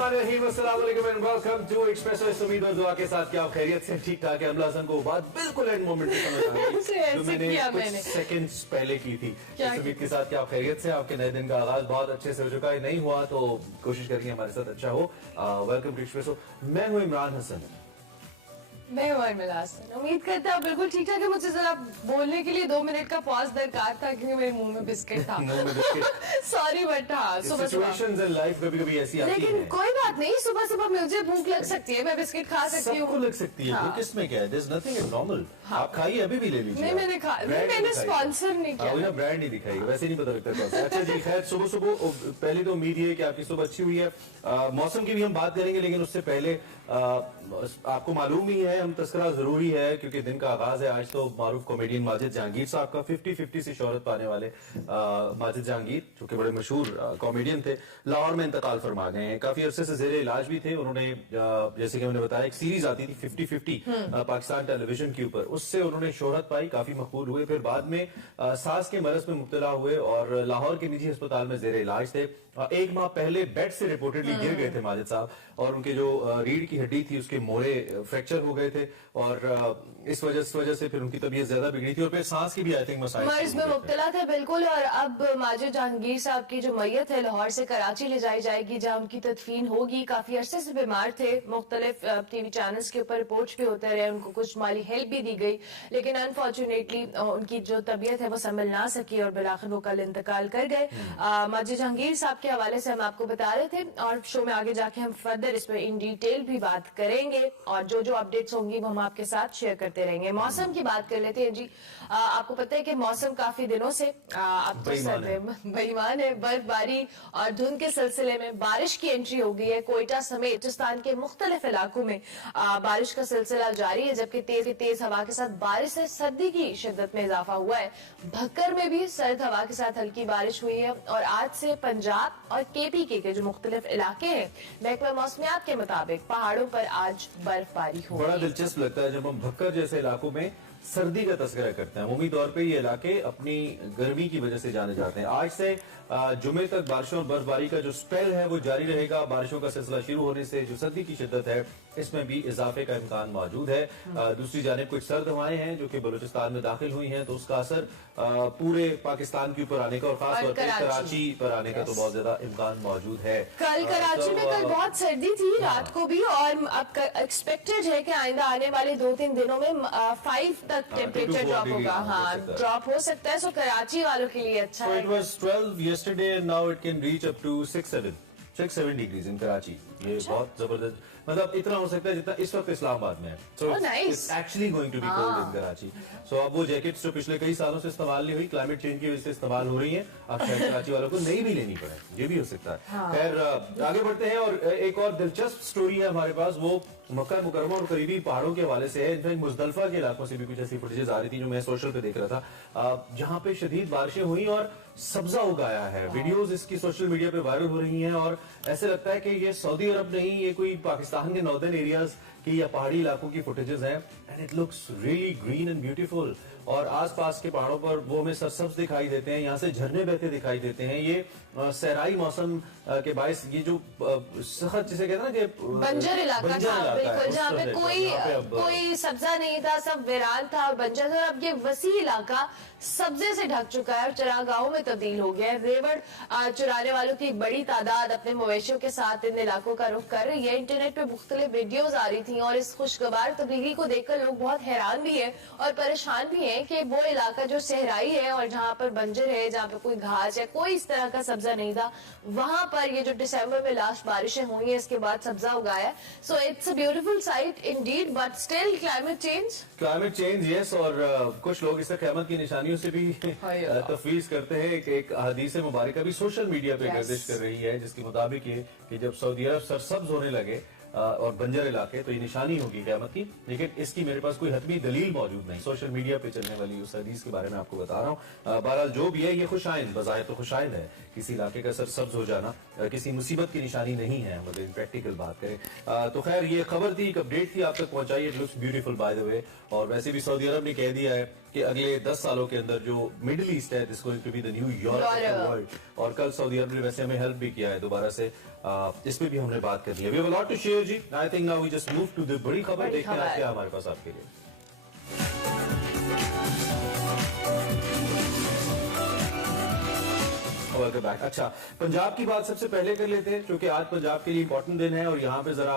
Welcome to espresso. इस उम्मीद और दुआ के साथ कि आप खैरियत से ठीक ठाक है। अमला हसन को बात बिल्कुल एंड मोमेंट में समझ आ गई जो मैंने कुछ सेकंड्स पहले की थी। इस उम्मीद के साथ कि आप खैरियत से, आपके नए दिन का आगाज बहुत अच्छे से हो चुका है। नहीं हुआ तो कोशिश करेंगे हमारे साथ अच्छा हो। Welcome to Expresso. मैं हूँ इमरान हसन। मैं उम्मीद करता हूँ बिल्कुल ठीक ठाक है। मुझे जरा बोलने के लिए 2 मिनट का पॉज दरकार था क्योंकि मेरे मुंह में बिस्किट था। सॉरी बट हाँ, सिचुएशंस इन लाइफ कभी-कभी ऐसी आती लेकिन है। कोई बात नहीं, सुबह सुबह मुझे भूख लग सकती है, मैं बिस्किट खा सकती हूँ। सबको लग सकती है। हाँ। किसमें क्या है? There's nothing abnormal। आप खाइए, अभी भी ले लीजिए। नहीं मैंने स्पॉन्सर नहीं किया। ब्रांड नहीं दिखाई, वैसे नहीं पता लगता कौन सा। अच्छा जी, खैर सुबह सुबह पहले तो उम्मीद है कि आपकी सुबह अच्छी हुई है। मौसम की भी हम बात करेंगे, लेकिन उससे पहले आपको मालूम ही है, हम तस्करा जरूरी है क्योंकि दिन का आगाज है। आज तो मारूफ कॉमेडियन माजिद जहांगीर साहब का 50-50 से शोहरत पाने वाले माजिद जहांगीर, जो कि बड़े मशहूर कॉमेडियन थे, लाहौर में इंतकाल फरमा गए हैं। काफी अरसे से जेर इलाज भी थे। उन्होंने जैसे कि मैंने बताया, एक सीरीज आती थी 50-50 पाकिस्तान टेलीविजन के ऊपर, उससे उन्होंने शोहरत पाई, काफी मकबूल हुए। फिर बाद में सांस के मरज में मुब्तला हुए और लाहौर के निजी अस्पताल में जेर इलाज थे। 1 माह पहले बेड से रिपोर्टेडली गिर गए थे माजिद साहब, और उनके जो रीढ़ की हड्डी थी उसके मोड़े फ्रैक्चर हो गए थे, और इस वजह से फिर उनकी तबीयत ज्यादा बिगड़ी थी, और फिर सांस की भी आई थिंक मर्ज में मुब्तला थे। बिल्कुल। और अब माजिद जहांगीर साहब की जो मैयत है लाहौर से कराची ले जाई जाएगी, जहां उनकी तदफीन होगी। काफी अरसे से बीमार थे, मुख्तलिफ टीवी चैनल्स के ऊपर रिपोर्ट्स भी होते रहे, उनको कुछ माली हेल्प भी दी गई, लेकिन अनफॉर्चुनेटली उनकी जो तबीयत है वो संभल ना सकी और बिलाखिर वो कल इंतकाल कर गए। माजिद जहांगीर साहब के हवाले से हम आपको बता रहे थे, और शो में आगे जाके हम फर्दर इस पर इन डिटेल भी बात करेंगे, और जो जो अपडेट्स होंगी वो हम आपके साथ शेयर करते रहेंगे। मौसम की बात कर लेते हैं जी। आपको पता है कि मौसम काफी दिनों से अब तो बेईमान है। बर्फबारी और धुंध के सिलसिले में बारिश की एंट्री हो गई है। कोयटा समेत बलूचिस्तान के मुख्तलिफ इलाकों में बारिश का सिलसिला जारी है, जबकि तेज हवा के साथ बारिश से सर्दी की शिद्दत में इजाफा हुआ है। भक्कर में भी सर्द हवा के साथ हल्की बारिश हुई है, और आज से पंजाब और KPK के जो मुख्तलिफ इलाके हैं, महकमा मौसमियात के मुताबिक पहाड़ों पर आज बर्फबारी होगी। बड़ा दिलचस्प लगता है जब हम भक्कर जैसे इलाकों में सर्दी का तस्करा करते हैं। उम्मी तौर पे ये इलाके अपनी गर्मी की वजह से जाने जाते हैं। आज से जुमे तक बारिशों और बर्फबारी का जो स्पेल है वो जारी रहेगा। बारिशों का सिलसिला शुरू होने से जो सर्दी की शिद्दत है इसमें भी इजाफे का इम्कान मौजूद है। दूसरी जानिब कुछ सर्द हवाएं हैं जो कि बलूचिस्तान में दाखिल हुई हैं, तो उसका असर पूरे पाकिस्तान के ऊपर आने का और खासतौर पर कराची पर आने का तो बहुत ज्यादा इम्कान मौजूद है। कल कराची में कल बहुत सर्दी थी रात को भी, और अब एक्सपेक्टेड है कि आइंदा आने वाले 2-3 दिनों में 5 तक टेम्परेचर ड्रॉप होगा। हाँ, ड्रॉप हो सकता है। सो कराची वालों के लिए अच्छा है। So it was 12 yesterday and now it can reach up to 6-7 degrees इन कराची। ये बहुत जबरदस्त, मतलब इतना हो सकता है जितना इस वक्त इस्लामाबाद में है। So it's actually going to be cold in Karachi. So अब वो जैकेट्स जो पिछले कई सालों से इस्तेमाल नहीं हुई, क्लाइमेट चेंज की वजह से इस्तेमाल हो रही है, अब शायद कराची वालों को नई भी लेनी पड़े, ये भी हो सकता है। खैर आगे बढ़ते हैं, और एक और दिलचस्प स्टोरी है हमारे पास, वो मक्का मुकरमा और करीबी पहाड़ों के हवाले से है। इनफैक्ट मुजदलफा के इलाकों से भी कुछ ऐसी फुटेजेस आ रही थी जो मैं सोशल पे देख रहा था, जहां पे शदीद बारिशें हुई और सब्जा उगाया है। वीडियोस इसकी सोशल मीडिया पे वायरल हो रही हैं, और ऐसे लगता है कि ये सऊदी अरब नहीं, ये कोई पाकिस्तान के नॉर्दर्न एरियाज की या पहाड़ी इलाकों की फुटेजेस हैं। And it looks really green and beautiful, और आसपास के पहाड़ों पर वो हमें सरसब्ज दिखाई देते हैं, यहाँ से झरने बहते दिखाई देते हैं। ये सहराई मौसम के बायस ये जो सख्त जिसे कहते हैं ना कि बंजर इलाका था, बिल्कुल, जहाँ पे कोई सब्जा नहीं था, सब वीरान था और बंजर था। अब ये वसी इलाका सब्जे से ढक चुका है और चरागाहों में तब्दील हो गया है। रेवड़ चुराने वालों की एक बड़ी तादाद अपने मवेशियों के साथ इन इलाकों का रुख कर रही है। इंटरनेट पे मुख्तलिफ वीडियोस आ रही थी, और इस खुशगवार तब्दीली को देखकर लोग बहुत हैरान भी है और परेशान भी है कि वो इलाका जो सहराई है और जहाँ पर बंजर है, जहाँ पे कोई घास है, कोई इस तरह का सब्जा नहीं था, वहां पर ये जो दिसंबर में लास्ट बारिशें हुई है इसके बाद सब्जा उगाया। So it's a beautiful sight Indeed, but still climate change yes. और कुछ लोग इसे क़यामत की निशानियों से भी तफवीज करते हैं कि एक हदीस मुबारक भी सोशल मीडिया पे गर्दिश कर रही है, जिसके मुताबिक ये कि जब सऊदी अरब सरसब्ज होने लगे और बंजर इलाके, तो ये निशानी होगी क़यामत की। लेकिन इसकी मेरे पास कोई हतमी दलील मौजूद नहीं, सोशल मीडिया पे चलने वाली उस हदीस के बारे में आपको बता रहा हूँ। बहरहाल जो भी है, ये खुशाइंद, बज़ाहिर तो खुशाइंद है। किसी इलाके का सरसब्ज हो जाना किसी मुसीबत की निशानी नहीं है, मतलब प्रैक्टिकल बात करें तो। खैर ये खबर थी, एक अपडेट थी, आप तक पहुंचाई। It looks beautiful by the way, और वैसे भी सऊदी अरब ने कह दिया है कि अगले 10 सालों के अंदर जो मिडिल ईस्ट है this going to be the new Europe of the world. और कल सऊदी अरब ने वैसे हमें हेल्प भी किया है दोबारा से, इस पे भी हमने बात कर ली है। We have a lot to share ji. I think now we just move to the बड़ी खबर। देखते हैं आज क्या हमारे पास आपके लिए। Welcome back. अच्छा, पंजाब की बात सबसे पहले कर लेते हैं क्योंकि आज पंजाब के लिए इंपॉर्टेंट दिन है और यहाँ पे जरा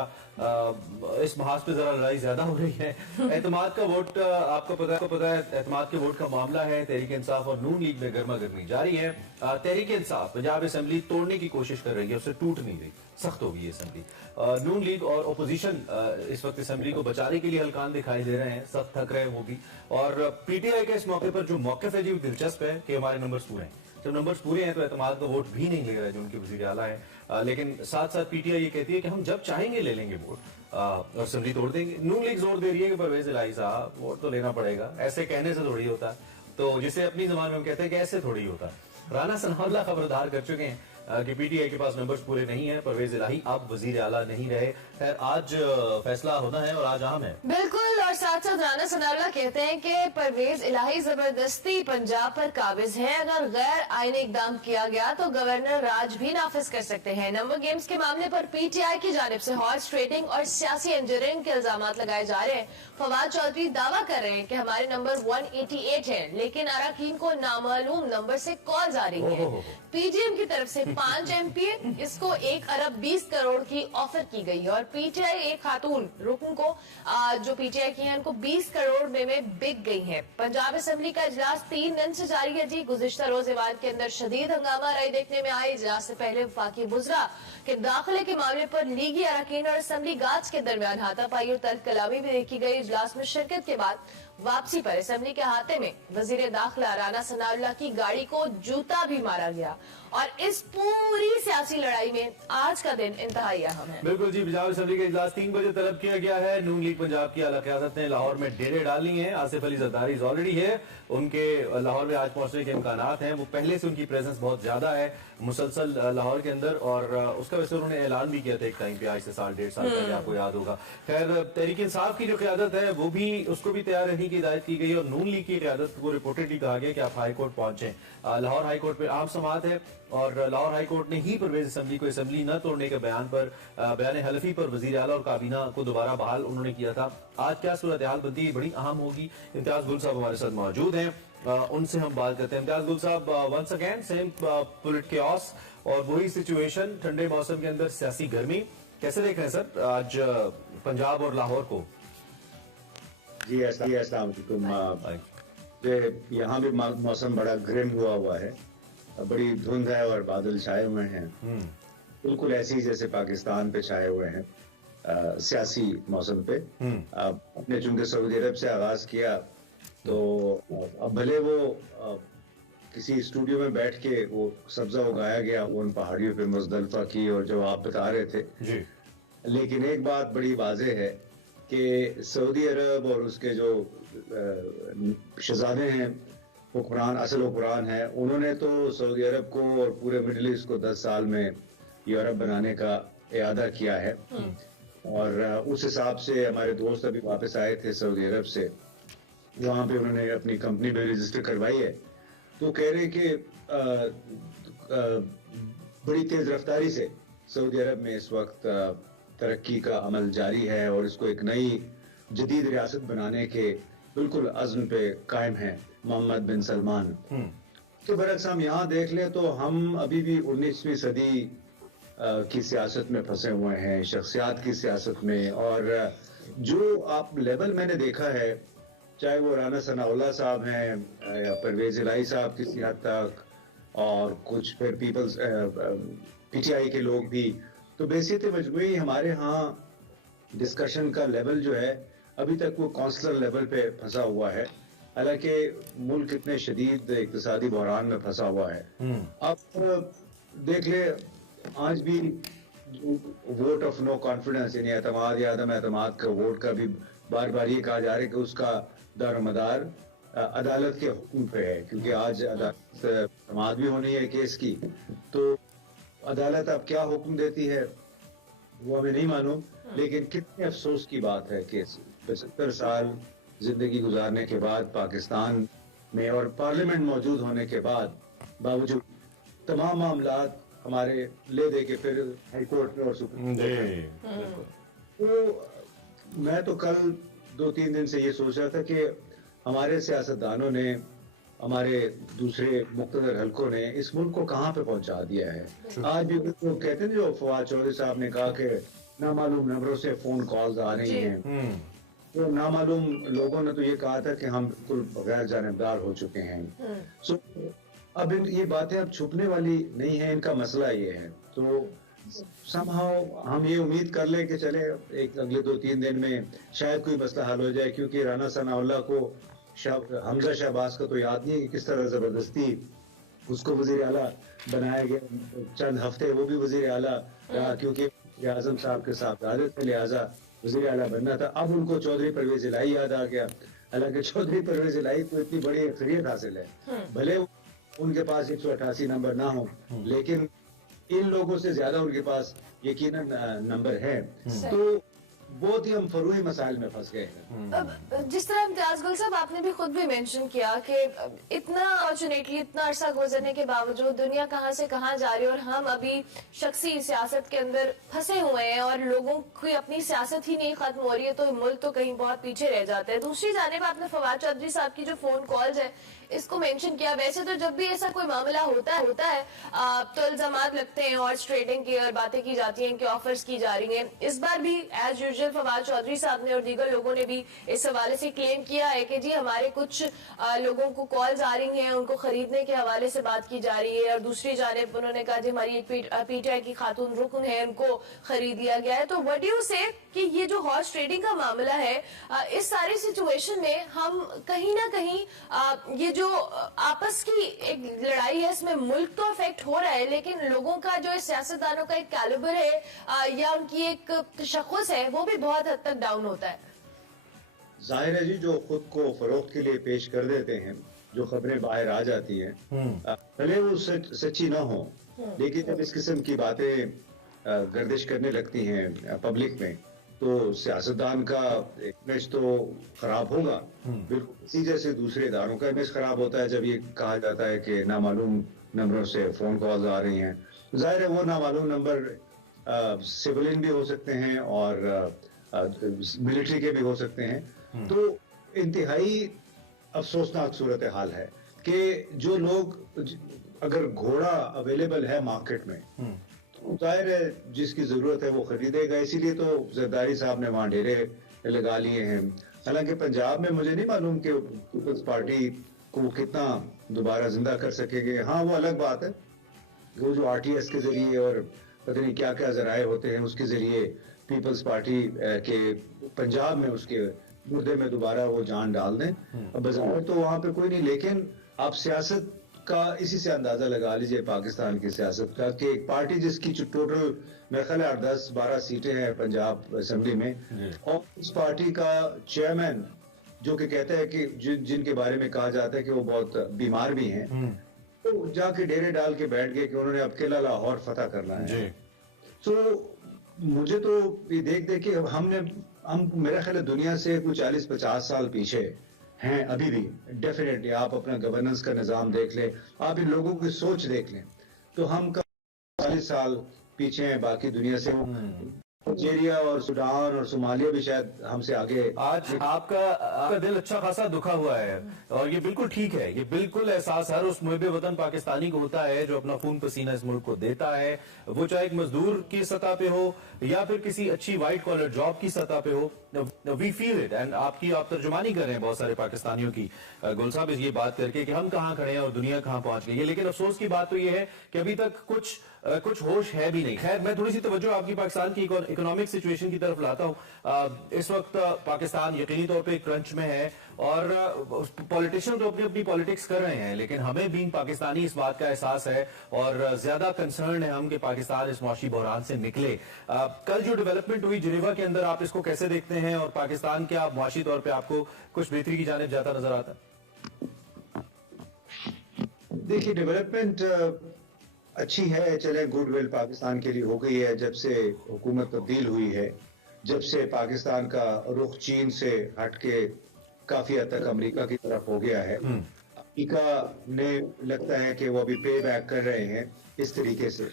इस महाज पे जरा लड़ाई ज्यादा हो रही है। एतमाद का वोट आपको पता है एतमाद के वोट का मामला है। तहरीक इंसाफ और नून लीग में गर्मा गर्मी जारी है। तहरीक इंसाफ पंजाब असेंबली तोड़ने की कोशिश कर रही है, उससे टूट नहीं रही, सख्त होगी असेंबली। नून लीग और ओपोजिशन इस वक्त असेंबली को बचाने के लिए हल्कान दिखाई दे रहे हैं, सख्त थक रहे हैं वो भी। और पीटीआई के इस मौके पर जो मौक़िफ़ है जी दिलचस्प है कि हमारे नंबर्स पूरे हैं। जब नंबर्स पूरे हैं तो एतमाद का वोट भी नहीं ले रहा है जो उनके वज़ीर आला है। लेकिन साथ साथ पीटीआई ये कहती है कि हम जब चाहेंगे ले लेंगे वोट और असेंबली तोड़ देंगे। नून लीग जोर दे रही है कि परवेज इलाही साहब वोट तो लेना पड़ेगा, ऐसे कहने से थोड़ी होता। तो जिसे अपनी जबान में हम कहते हैं कि ऐसे थोड़ी होता। राना सनाउल्लाह खबरदार कर चुके हैं कि पीटीआई के पास नंबर्स पूरे नहीं है, परवेज इलाही अब वजीर आला नहीं रहे। खैर आज फैसला होना है और आज अहम है। बिल्कुल। और साथ साथ राना सनाउल्लाह कहते हैं कि परवेज इलाही जबरदस्ती पंजाब पर काबिज है। अगर गैर आईनी इकदाम किया गया तो गवर्नर राज भी नाफिज कर सकते हैं। नंबर गेम्स के मामले पर पीटीआई की जानिब से हॉर्स ट्रेडिंग और सियासी इंजीनियरिंग के इल्जाम लगाए जा रहे हैं। फवाद चौधरी दावा कर रहे हैं कि हमारे नंबर 188 है, लेकिन अरकान को नामालूम नंबर से कॉल आ रही है। पीजीएम की तरफ से 5 एमपी इसको 1 अरब 20 करोड़ की ऑफर की गई है और पीटीआई एक खातून रुकन को जो पीटीआई की है उनको 20 करोड़ में बिक गई है। पंजाब असेंबली का इजलास 3 दिन से जारी है जी। गुज़िश्ता रोज इवाद के अंदर शदीद हंगामा राय देखने में आई। इजलास से पहले वफाकी बुजरा के दाखिले के मामले पर लीगी अरकान और असेंबली गाज के दरमियान हाथापाई और तर्क कलामी भी देखी गई। इजलास में शिरकत के बाद वापसी पर असेंबली के हाथे में वजीर दाखिला राना सनाउल्लाह की गाड़ी को जूता भी मारा गया। और इस पूरी सियासी लड़ाई में आज का दिन इंतहाई अहम है। बिल्कुल जी। पंजाब असेंबली का इजलास 3 बजे तलब किया गया है। नून लीग पंजाब की आला क़यादत ने लाहौर में डेरे डाली हैं। आसिफ अली जरदारी ऑलरेडी है, उनके लाहौर में आज पहुंचने के इम्कानात हैं। वो पहले से उनकी प्रेजेंस बहुत ज्यादा है मुसलसल लाहौर के अंदर और उसका वैसे उन्होंने ऐलान भी किया था एक टाइम पे, आज से 1.5 साल पहले, आपको याद होगा। खैर तहरीक इंसाफ की जो क़यादत है वो भी उसको भी तैयार रहने की हिदायत की गई और नून लीग की क़यादत को रिपोर्टेडली कहा गया कि आप हाई कोर्ट पहुंचे। लाहौर हाई कोर्ट पे आम समाअत है और लाहौर हाई कोर्ट ने ही परवेज असेंबली को असेंबली न तोड़ने के बयान पर बयान हलफी पर वजीर आला और काबीना को दोबारा बहाल उन्होंने किया था। आज क्या सूरत हाल बनती है बड़ी अहम होगी। इम्तियाज गुल साहब हमारे साथ मौजूद हैं, उनसे हम बात करते हैं। Imtiaz Gul sahab, once again same political chaos और वही सिचुएशन, ठंडे मौसम के अंदर सियासी गर्मी, कैसे देख रहे हैं सर आज पंजाब और लाहौर को? जी अस्सलाम वालेकुम। यहाँ भी मौसम बड़ा ग्रिम हुआ है, बड़ी धुंध है और बादल छाए हुए हैं, बिल्कुल ऐसे ही जैसे पाकिस्तान पे छाए हुए हैं सियासी मौसम पे। अपने चूंकि सऊदी अरब से आगाज किया तो अब भले वो किसी स्टूडियो में बैठ के वो सब्जा उगाया गया उन पहाड़ियों पे मुजदलफा की और जो आप बता रहे थे जी। लेकिन एक बात बड़ी वाज़ेह है कि सऊदी अरब और उसके जो शहजादे हैं, हुक्मरान, असल हुक्मरान है, उन्होंने तो सऊदी अरब को और पूरे मिडिल ईस्ट को 10 साल में यूरोप बनाने का इरादा किया है। और उस हिसाब से हमारे दोस्त अभी वापस आए थे सऊदी अरब से, वहाँ पे उन्होंने अपनी कंपनी भी रजिस्टर करवाई है। तो कह रहे कि बड़ी तेज रफ्तारी से सऊदी अरब में इस वक्त तरक्की का अमल जारी है और इसको एक नई जदीद रियासत बनाने के बिल्कुल अज़्म पे कायम है मोहम्मद बिन सलमान। तो बरअक्स हम यहाँ देख लें तो हम अभी भी 19वीं सदी की सियासत में फंसे हुए हैं, शख्सियात की सियासत में। और जो आप लेवल मैंने देखा है, चाहे वो राना सनाउल्लाह साहब हैं या परवेज इलाही साहब किसी हद तक, और कुछ फिर पीपल्स पीटीआई के लोग भी, तो बेसियत मजमूई हमारे यहाँ डिस्कशन का लेवल जो है अभी तक वो कौंसलर लेवल पे फंसा हुआ है। हालांकि मुल्क इतने शदीद इक्तिसादी बहरान में फंसा हुआ है। अब देख ले, आज भी वोट ऑफ नो कॉन्फिडेंस यानी एतमाद या अदम एतमाद का वोट का भी बार बार ये कहा जा रहा है कि उसका दारोमदार अदालत के हुक्म पे है, क्योंकि आज अदालत समाअत भी होनी है केस की। तो अदालत अब क्या हुक्म देती है वो हमें नहीं मालूम, लेकिन कितने अफसोस की बात है कि 75 साल जिंदगी गुजारने के बाद पाकिस्तान में और पार्लियामेंट मौजूद होने के बाद बावजूद तमाम मामलात हमारे ले दे के फिर हाई कोर्ट में और सुप्रीम कोर्ट में। तो मैं तो कल 2-3 दिन से ये सोच रहा था कि हमारे सियासतदानों ने, हमारे दूसरे मुख्तदर हलकों ने इस मुल्क को कहाँ पे पहुंचा दिया है। आज भी वो कहते हैं, जो फवाद चौधरी साहब ने कहा कि नामालूम नंबरों से फोन कॉल्स आ रही हैं, तो नामालूम लोगों ने तो ये कहा था कि हम बिल्कुल गैर जानबदार हो चुके हैं। सो अब ये बातें अब छुपने वाली नहीं है, इनका मसला ये है। तो समहाउ हम ये उम्मीद कर ले कि चले एक अगले 2-3 दिन में शायद कोई मसला हल हो जाए, क्योंकि राना सनाउल्लाह को हमजा शहबाज का तो याद नहीं है कि किस तरह जबरदस्ती उसको वजीर आला बनाया गया। चंद हफ्ते वो भी वजीर आला रहा, क्योंकि आजम साहब के साहबजादे थे, लिहाजा वजीर आला बनना था। अब उनको चौधरी परवेज इलाही याद आ गया। हालांकि चौधरी परवेज इलाही को इतनी बड़ी अक्सरियत हासिल है, भले उनके पास 188 नंबर ना हो, लेकिन इन लोगों से ज्यादा उनके पास यकीनन नंबर है। तो बहुत ही हम फरूई मसाइल में फंस गए हैं। जिस तरह इम्तियाज गुल साहब आपने भी खुद भी मेंशन किया कि इतना फॉर्चुनेटली इतना अरसा गुजरने के बावजूद दुनिया कहां से कहां जा रही है और हम अभी शख्सी सियासत के अंदर फंसे हुए हैं और लोगों की अपनी सियासत ही नहीं खत्म हो रही है, तो मुल्क तो कहीं बहुत पीछे रह जाते हैं। दूसरी जानिब आपने फवाद चौधरी साहब की जो फोन कॉल्स है इसको मेंशन किया। वैसे तो जब भी ऐसा कोई मामला होता है तो इल्जामात लगते हैं और ट्रेडिंग की और बातें की जाती हैं कि ऑफर्स की जा रही हैं। इस बार भी एज यूजुअल फवाद चौधरी साहब ने और दीगर लोगों ने भी इस हवाले से क्लेम किया है कि जी हमारे कुछ लोगों को कॉल्स आ रही हैं, उनको खरीदने के हवाले से बात की जा रही है। और दूसरी जानिब उन्होंने कहा जी हमारी एक पीटीआई की खातून रुकन है, उनको खरीद लिया गया है। तो व्हाट यू से कि ये जो हॉर्स ट्रेडिंग का मामला है, इस सारी सिचुएशन में हम कहीं ना कहीं ये जो आपस की एक लड़ाई है इसमें मुल्क तो अफेक्ट हो रहा है, लेकिन लोगों का जो सियासतदानों का एक कैलिबर है या उनकी एक तशख्खुस है वो भी बहुत हद तक डाउन होता है। जाहिर है जी, जो खुद को फरोख्त के लिए पेश कर देते हैं, जो खबरें बाहर आ जाती हैं, भले वो सच्ची ना हो, लेकिन जब इस किस्म की बातें गर्दिश करने लगती हैं पब्लिक में, तो सियासतदान का इमेज तो खराब होगा। बिल्कुल इसी जैसे दूसरे इदारों का इमेज खराब होता है जब ये कहा जाता है कि नामालूम नंबरों से फोन कॉल्स आ रही हैं। जाहिर है वो नामालूम नंबर सिविलियन भी हो सकते हैं और मिलिट्री के भी हो सकते हैं। तो इंतहाई अफसोसनाक सूरत हाल है कि जो लोग, अगर घोड़ा अवेलेबल है मार्केट में, जाहिर है जिसकी जरूरत है वो खरीदेगा। इसीलिए तो जरदारी साहब ने वहां डेरे लगा लिए हैं। हालांकि पंजाब में मुझे नहीं मालूम कि पीपल्स पार्टी को कितना दोबारा जिंदा कर सकेंगे। हाँ, वो अलग बात है, वो जो आरटीएस के जरिए और पता नहीं क्या क्या जराए होते हैं उसके जरिए पीपल्स पार्टी के पंजाब में उसके मुद्दे में दोबारा वो जान डाल दें। अब बाजार तो वहां पे कोई नहीं, लेकिन आप सियासत का इसी से अंदाजा लगा लीजिए, पाकिस्तान की सियासत का, कि एक पार्टी जिसकी जो टोटल मेरे ख्याल 8-10-12 सीटें हैं पंजाब असेंबली में, और उस पार्टी का चेयरमैन जो कि कहता है कि जिनके बारे में कहा जाता है कि वो बहुत बीमार भी हैं, तो जाके डेरे डाल के बैठ गए कि उन्होंने अब किला लाहौर फतह करना है। तो मुझे तो ये देख के हम मेरा ख्याल है दुनिया से कुछ 40-50 साल पीछे हैं अभी भी। डेफिनेटली आप अपना गवर्नेंस का निजाम देख लें, आप इन लोगों की सोच देख लें, तो हम 40 साल पीछे हैं बाकी दुनिया से। नाइजीरिया और सूडान और सोमालिया भी शायद हमसे आगे। आज आपका दिल अच्छा खासा दुखा हुआ है और ये बिल्कुल ठीक है। ये बिल्कुल एहसास हर उस मुहिब वतन पाकिस्तानी को होता है जो अपना खून पसीना इस मुल्क को देता है, वो चाहे एक मजदूर की सतह पे हो या फिर किसी अच्छी व्हाइट कॉलर जॉब की सतह पे हो। वी फील इट एंड आप तर्जुमानी कर रहे हैं बहुत सारे पाकिस्तानियों की, गुल साहब, ये बात करके कि हम कहाँ खड़े हैं और दुनिया कहाँ पहुंच गई है। लेकिन अफसोस की बात तो ये है कि अभी तक कुछ होश है भी नहीं। खैर, मैं थोड़ी सी तवज्जो आपकी पाकिस्तान की इकोनॉमिक सिचुएशन की तरफ लाता हूँ। इस वक्त पाकिस्तान यकीनी तौर पे क्रंच में है और पॉलिटिशियन तो अपनी पॉलिटिक्स कर रहे हैं, लेकिन हमें बीइंग पाकिस्तानी इस बात का एहसास है और ज्यादा कंसर्न है हम कि पाकिस्तान इस मौशी बहरान से निकले। कल जो डेवलपमेंट हुई जिनेवा के अंदर, आप इसको कैसे देखते हैं और पाकिस्तान क्या मुआशी तौर पे आपको कुछ बेहतरी की जानिब जाता नजर आता है? देखिए, डेवलपमेंट अच्छी है, चले गुडविल पाकिस्तान के लिए हो गई है जब से हुकूमत तब्दील हुई है, जब से पाकिस्तान का रुख चीन से हट के काफी हद तक अमेरिका की तरफ हो गया है। अमेरिका ने लगता है कि वो अभी पे बैक कर रहे हैं इस तरीके से,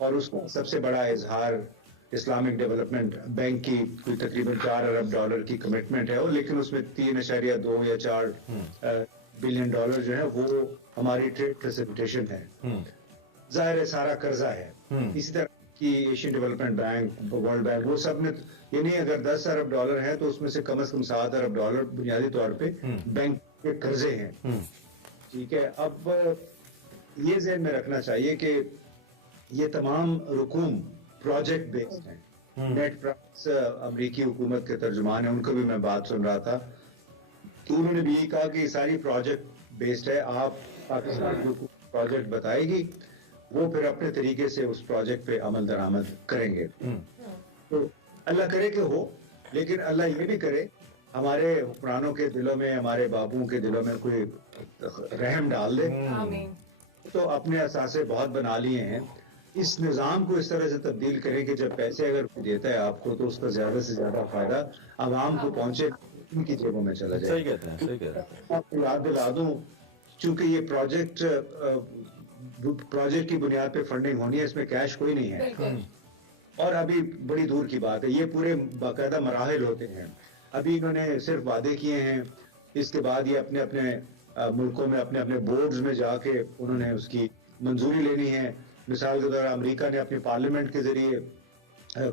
और उसका सबसे बड़ा इजहार इस्लामिक डेवलपमेंट बैंक की कोई तकरीबन $4 अरब की कमिटमेंट है, और लेकिन उसमें 3.2 या 4 बिलियन डॉलर जो है वो हमारी ट्रेड फैसिलिटेशन है। जाहिर है सारा कर्जा है। इसी तरह की Asian development bank, world bank, वो सब में यानी अगर $10 अरब है तो उसमें से कम $7 अरब बुनियादी तौर पे बैंक के कर्जे हैं। ठीक है, अब ये ज़हन में रखना चाहिए कि ये तमाम रुकूम प्रोजेक्ट बेस्ड हैं। नेट प्राइस अमेरिकी हुकूमत के तर्जुमान है, उनको भी मैं बात सुन रहा था, तो उन्होंने भी कहा कि सारी प्रोजेक्ट बेस्ड है। आप पाकिस्तान को प्रोजेक्ट बताएगी, वो फिर अपने तरीके से उस प्रोजेक्ट पे अमल दरामद करेंगे। तो अल्लाह करे कि हो, लेकिन अल्लाह ये भी करे हमारे हुक्मरानों के दिलों में, हमारे बाबुओं के दिलों में कोई रहम डाल दे। तो अपने असासे बहुत बना लिए हैं, इस निज़ाम को इस तरह से तब्दील करें कि जब पैसे अगर कोई देता है आपको तो उसका ज्यादा से ज्यादा फायदा आवाम को पहुंचे, उनकी जेबों में चला जाए। सही कहते हैं, सही कहते हैं। आपको याद दिला दूं, चूंकि ये प्रोजेक्ट की बुनियाद पे फंडिंग होनी है, इसमें कैश कोई नहीं है, और अभी बड़ी दूर की बात है, ये पूरे बाकायदा मराहिल होते हैं। अभी इन्होंने सिर्फ वादे किए हैं, इसके बाद ये अपने अपने मुल्कों में अपने अपने बोर्ड्स में जाके उन्होंने उसकी मंजूरी लेनी है। मिसाल के तौर पर अमेरिका ने अपने पार्लियामेंट के जरिए,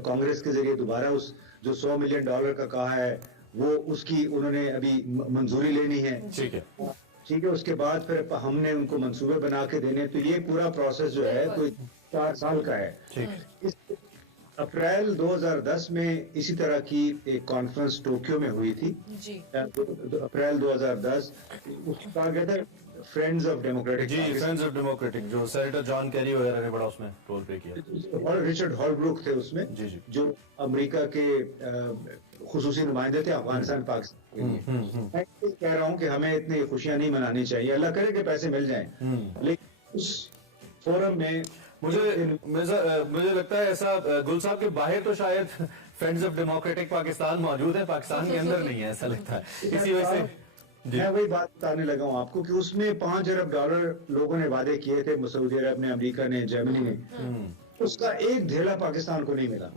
कांग्रेस के जरिए दोबारा उस जो $100 मिलियन का कहा है वो उसकी उन्होंने अभी मंजूरी लेनी है। ठीक है, ठीक है, उसके बाद फिर हमने उनको मंसूबे बना के देने। तो ये पूरा प्रोसेस जो है कोई 4 साल का है। ठीक। अप्रैल 2010 में इसी तरह की एक कॉन्फ्रेंस टोक्यो में हुई थी जी। अप्रैल 2010, उसको कहा गया था फ्रेंड्स ऑफ डेमोक्रेटिक, जी, फ्रेंड्स ऑफ डेमोक्रेटिक, जो सेनेटर जॉन कैरी वगैरह ने बड़ा उसमें रोल प्ले किया, और रिचर्ड हॉलब्रुक थे उसमें, जी जी, जो अमेरिका के खुसूसी नुमाइंदे थे अफगानिस्तान पाकिस्तान के लिए। मैं कह रहा हूँ कि हमें इतनी खुशियां नहीं मनानी चाहिए, अल्लाह करे कि पैसे मिल जाएं, लेकिन उस फोरम में मुझे लगता है ऐसा, गुल साहब के बाहर तो शायद फ्रेंड्स ऑफ डेमोक्रेटिक पाकिस्तान मौजूद है, पाकिस्तान के अंदर नहीं है, ऐसा लगता है। इसी वजह से मैं वही बात बताने लगा हूँ आपको कि उसमें $5 अरब लोगों ने वादे किए थे, सऊदी अरब ने, अमेरिका ने, जर्मनी ने, उसका एक धेला पाकिस्तान को नहीं मिला।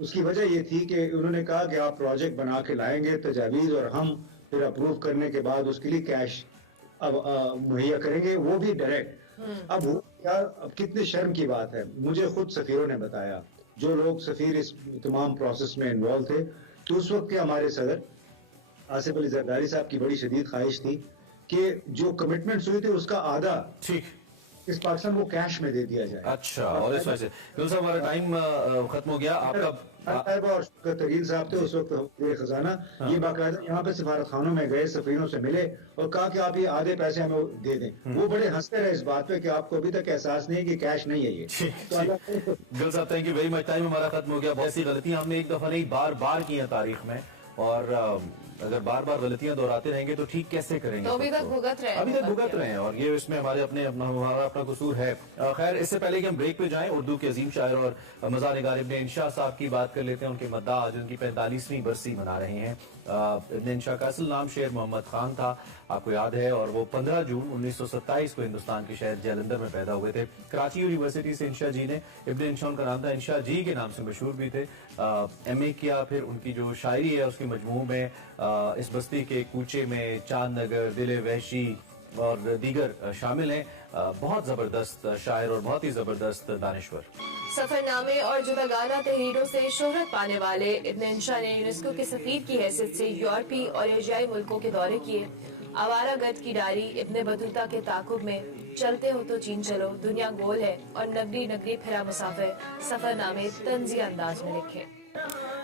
उसकी वजह ये थी कि उन्होंने कहा कि आप प्रोजेक्ट बना के लाएंगे तजावीज, और हम फिर अप्रूव करने के बाद उसके लिए कैश अब मुहैया करेंगे, वो भी डायरेक्ट। अब कितने शर्म की बात है, मुझे खुद सफीरों ने बताया, जो लोग सफीर इस तमाम प्रोसेस में इन्वॉल्व थे, तो उस वक्त के हमारे सदर आसिफ अली जरदारी साहब की बड़ी शदीद ख्वाहिश थी कि जो कमिटमेंट्स हुए थे उसका आधा ठीक इस पाकिस्तान को कैश में दे दिया जाए। अच्छा, और इस वजह से गुल साहब हमारा टाइम खत्म हो गया। आपका और तरीन साहब थे उस वक्त खजाना, ये बाकायदा यहाँ पे सिफारत खानों में गए, सफीरों से मिले और कहा कि आप ये आधे पैसे हमें दे दें। वो बड़े हंसते रहे इस बात पे कि आपको अभी तक एहसास नहीं है कि कैश नहीं है ये। गुल साहब thank you very much, time हमारा खत्म हो गया। बहुत सी गलतियां हमने एक दफा नहीं बार की हैं तारीख में, और अगर बार गलतियां दोहराते रहेंगे तो ठीक कैसे करेंगे? तो अभी तक भुगत रहे हैं, और ये इसमें हमारे हमारा अपना कसूर है। खैर, इससे पहले कि हम ब्रेक पे जाएं, उर्दू के अजीम शायर और मज़ार निगार इब्न इंशा साहब की बात कर लेते हैं। उनके मद्दा आज उनकी 45वीं बरसी मना रहे हैं। इब्न इंशा का असल नाम शेर मोहम्मद खान था, आपको याद है, और वो 15 जून 1927 को हिंदुस्तान के शहर जालंधर में पैदा हुए थे। कराची यूनिवर्सिटी से इंशा जी ने, इब्न इंशा उनका नाम था, इंशा जी के नाम से मशहूर भी थे, MA किया। फिर उनकी जो शायरी है उसके मजमू में इस बस्ती के कूचे में, चांद नगर, दिले वहशी और दीगर शामिल हैं। बहुत जबरदस्त शायर और बहुत ही जबरदस्त दानिश्वर। सफरनामे और जुदागाना तहरीरों से शोहरत पाने वाले इब्न इंशा ने यूनेस्को के सफीर की हैसियत से यूरोपीय और एशियाई मुल्कों के दौरे किए। आवारा गर्द की डायरी इब्न बतूता के ताकुब में, चलते हो तो चीन चलो, दुनिया गोल है, और नगरी नगरी फिरा मुसाफिर, सफरनामे तंज़ी अंदाज में लिखे।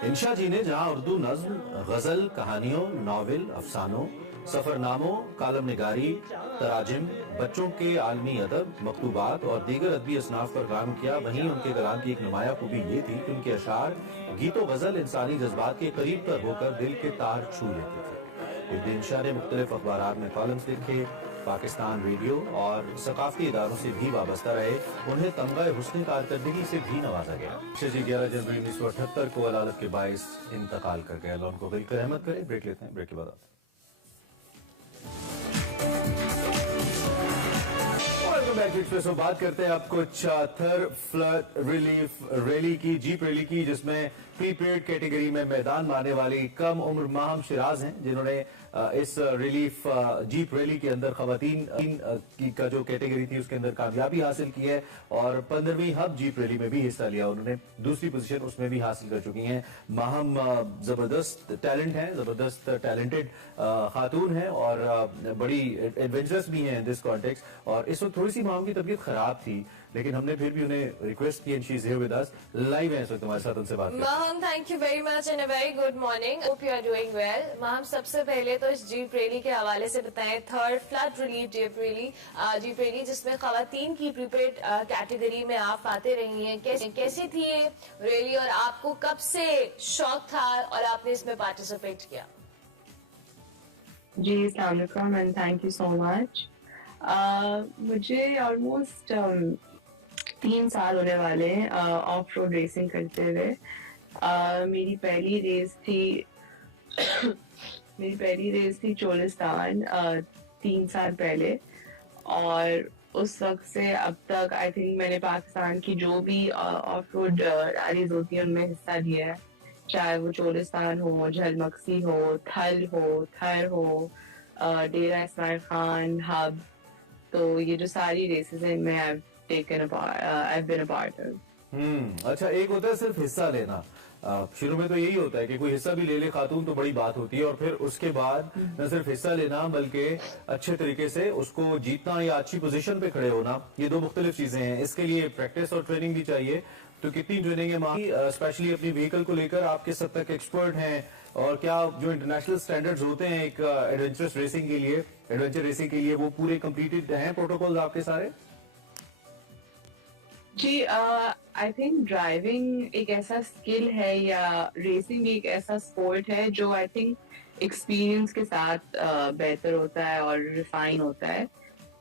इंशा जी ने जहाँ उर्दू नज्म, गजल, कहानियों, नॉवेल, अफसानों, सफरनामों, कालम निगारी, तराजिम, बच्चों के आलमी अदब, मकतूबात और दीगर अदबी असनाफ पर काम किया, वहीं उनके कलाम की एक नुमाया खूबी ये थी कि उनके अशार, गीतो गजल इंसानी जज्बात के करीब तर होकर दिल के तार छू लेते थे। इब्न इंशा ने मुख्तलिफ अखबारात में कॉलम्स लिखे, पाकिस्तान रेडियो और सकाफती इदारों से भी वाबस्ता रहे। उन्हें तमगा हुस्न कारकर्दगी से भी नवाजा गया। जी 11 जनवरी 1978 को अदालत के बाइस इंतकाल कर गया। अल्लाह उनको गिल कर रहमत करे। ब्रेक लेते हैं, ब्रेक के बाद आते हैं। एक्सप्रेस में बात करते हैं आप कुछ थर फ्लड रिलीफ रैली की, जीप रैली की, जिसमें प्रीपेड कैटेगरी में मैदान मारने वाली कम उम्र माहम शिराज हैं, जिन्होंने इस रिलीफ जीप रैली के अंदर खवातीन की का जो कैटेगरी थी उसके अंदर कामयाबी हासिल की है और 15वीं हब जीप रैली में भी हिस्सा लिया। उन्होंने दूसरी पोजीशन उसमें भी हासिल कर चुकी हैं। माहम जबरदस्त टैलेंट है, जबरदस्त टैलेंटेड खातून है और बड़ी एडवेंचरस भी हैं इन दिस कॉन्टेक्स्ट। और इस वक्त थोड़ी सी माहम की तबीयत खराब थी, लेकिन हमने फिर भी उन्हें रिक्वेस्ट की and she is here with us, live है इस वक्त हमारे साथ, उनसे बात करें। Maham, thank you very much and a very good morning, hope you are doing well. Maham, सबसे पहले तो इस जीप रैली के हवाले से बताएं, third flood relief jeep rally जिसमें खवातीन की प्रीपेड कैटेगरी में आप आते रही हैं, कैसी थी ये रैली और आपको कब से शौक था और आपने इसमें पार्टिसिपेट किया? जी, अस्सलाम वालेकुम and thank you so much. मुझे ऑलमोस्ट 3 साल होने वाले ऑफ रोड रेसिंग करते हुए। मेरी पहली रेस थी चोलिस्तान 3 साल पहले और उस वक्त से अब तक आई थिंक मैंने पाकिस्तान की जो भी ऑफ रोड रैलीज होती है उनमें हिस्सा लिया है, चाहे वो चोलिस्तान हो, झलमक्सी हो, थल हो, थर हो, डेरा इस्माइल खान, हब। तो ये जो सारी रेसेस हैं इनमें I've been a part of। अच्छा, एक होता है सिर्फ हिस्सा लेना, शुरू में तो यही होता है कि कोई हिस्सा भी ले ले खातून तो बड़ी बात होती है, और फिर उसके बाद न सिर्फ हिस्सा लेना बल्कि अच्छे तरीके से उसको जीतना या अच्छी पोजीशन पे खड़े होना, ये दो मुख्तलिफ चीजें हैं। इसके लिए प्रैक्टिस और ट्रेनिंग भी चाहिए। तो कितनी ट्रेनिंग है माही, स्पेशली अपनी व्हीकल को लेकर आप किस हद तक एक्सपर्ट हैं, और क्या जो इंटरनेशनल स्टैंडर्ड्स होते हैं एक एडवेंचर रेसिंग के लिए वो पूरे कंप्लीटेड हैं प्रोटोकॉल आपके सारे? जी, आई थिंक ड्राइविंग एक ऐसा स्किल है या रेसिंग भी एक ऐसा स्पोर्ट है जो आई थिंक एक्सपीरियंस के साथ बेहतर होता है और रिफाइन होता है।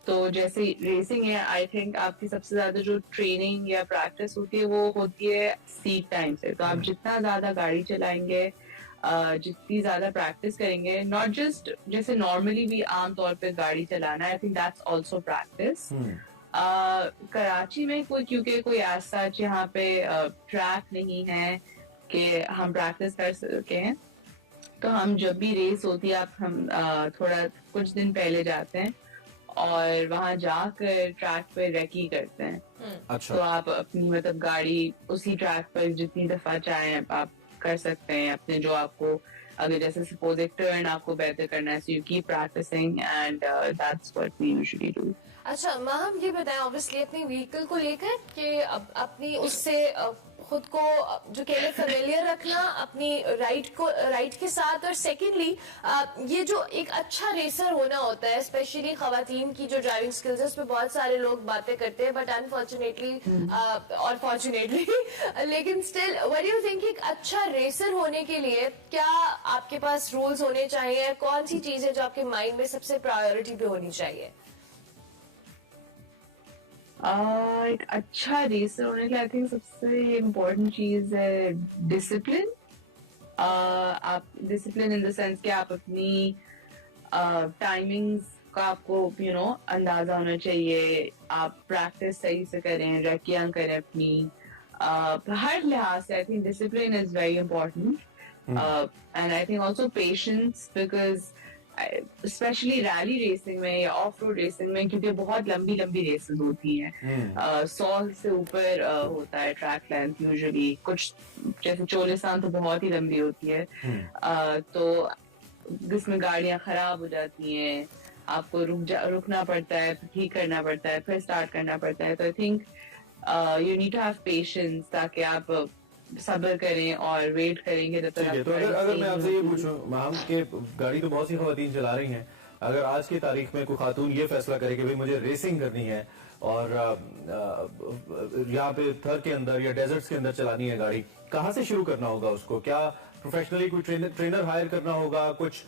तो जैसे रेसिंग है, आई थिंक आपकी सबसे ज्यादा जो ट्रेनिंग या प्रैक्टिस होती है वो होती है सीट टाइम से। तो आप जितना ज्यादा गाड़ी चलाएंगे, जितनी ज्यादा प्रैक्टिस करेंगे, नॉट जस्ट जैसे नॉर्मली भी आम तौर पे गाड़ी चलाना, I think that's also practice. Karachi में क्योंकि कोई ऐसा यहाँ पे ट्रैक नहीं है कि हम प्रैक्टिस कर सकें, तो हम जब भी रेस होती है हम थोड़ा कुछ दिन पहले जाते हैं और वहां जाकर ट्रैक पे रेकी करते हैं। अच्छा। तो आप अपनी मतलब गाड़ी उसी ट्रैक पर जितनी दफा चाहें आप कर सकते हैं अपने, जो आपको अगर जैसे सपोज एक टर्न आपको बेहतर करना है, so you keep practicing and that's what we usually do. अच्छा माहम, ये बताएं ऑब्वियसली अपनी व्हीकल को लेकर कि अपनी उससे खुद को जो कहते हैं फेमिलियर रखना अपनी राइट के साथ, और सेकेंडली ये जो एक अच्छा रेसर होना होता है, स्पेशली खवातीन की जो ड्राइविंग स्किल्स है उस पर बहुत सारे लोग बातें करते हैं, बट अनफॉर्चुनेटली और फॉर्चुनेटली लेकिन still what do you think एक अच्छा रेसर होने के लिए क्या आपके पास रूल्स होने चाहिए? कौन सी चीज है जो आपके माइंड में सबसे प्रायोरिटी पे होनी चाहिए? एक अच्छा रेसर होने के लिए आई थिंक सबसे इम्पोर्टेंट चीज है डिसिप्लिन। आप डिसिप्लिन इन द सेंस कि आप अपनी टाइमिंग्स का आपको अंदाजा होना चाहिए, आप प्रैक्टिस सही से करें, रेकियां करें अपनी, हर लिहाज से I think discipline is very important and I think also patience, because specially rally racing में या ऑफ रोड रेसिंग में, क्योंकि बहुत लंबी रेसेस होती हैं, 100 से ऊपर होता है ट्रैक लेंथ यूजुअली, कुछ जैसे चोलिस्तान तो बहुत ही लंबी होती है, तो जिसमें गाड़ियां खराब हो जाती हैं, आपको रुकना पड़ता है, ठीक करना पड़ता है, फिर स्टार्ट करना पड़ता है। तो I think you need to have patience ताकि आप सब्र करें और वेट करेंगे तब तक। तो अगर मैं आपसे ये पूछूं माम के गाड़ी तो बहुत सी खवातीन चला रही हैं, अगर आज की तारीख में कोई खातून ये फैसला करे कि भाई मुझे रेसिंग करनी है और यहाँ पे थर के अंदर या डेजर्ट्स के अंदर चलानी है गाड़ी, कहाँ से शुरू करना होगा उसको? क्या प्रोफेशनली कोई ट्रेनर हायर करना होगा, कुछ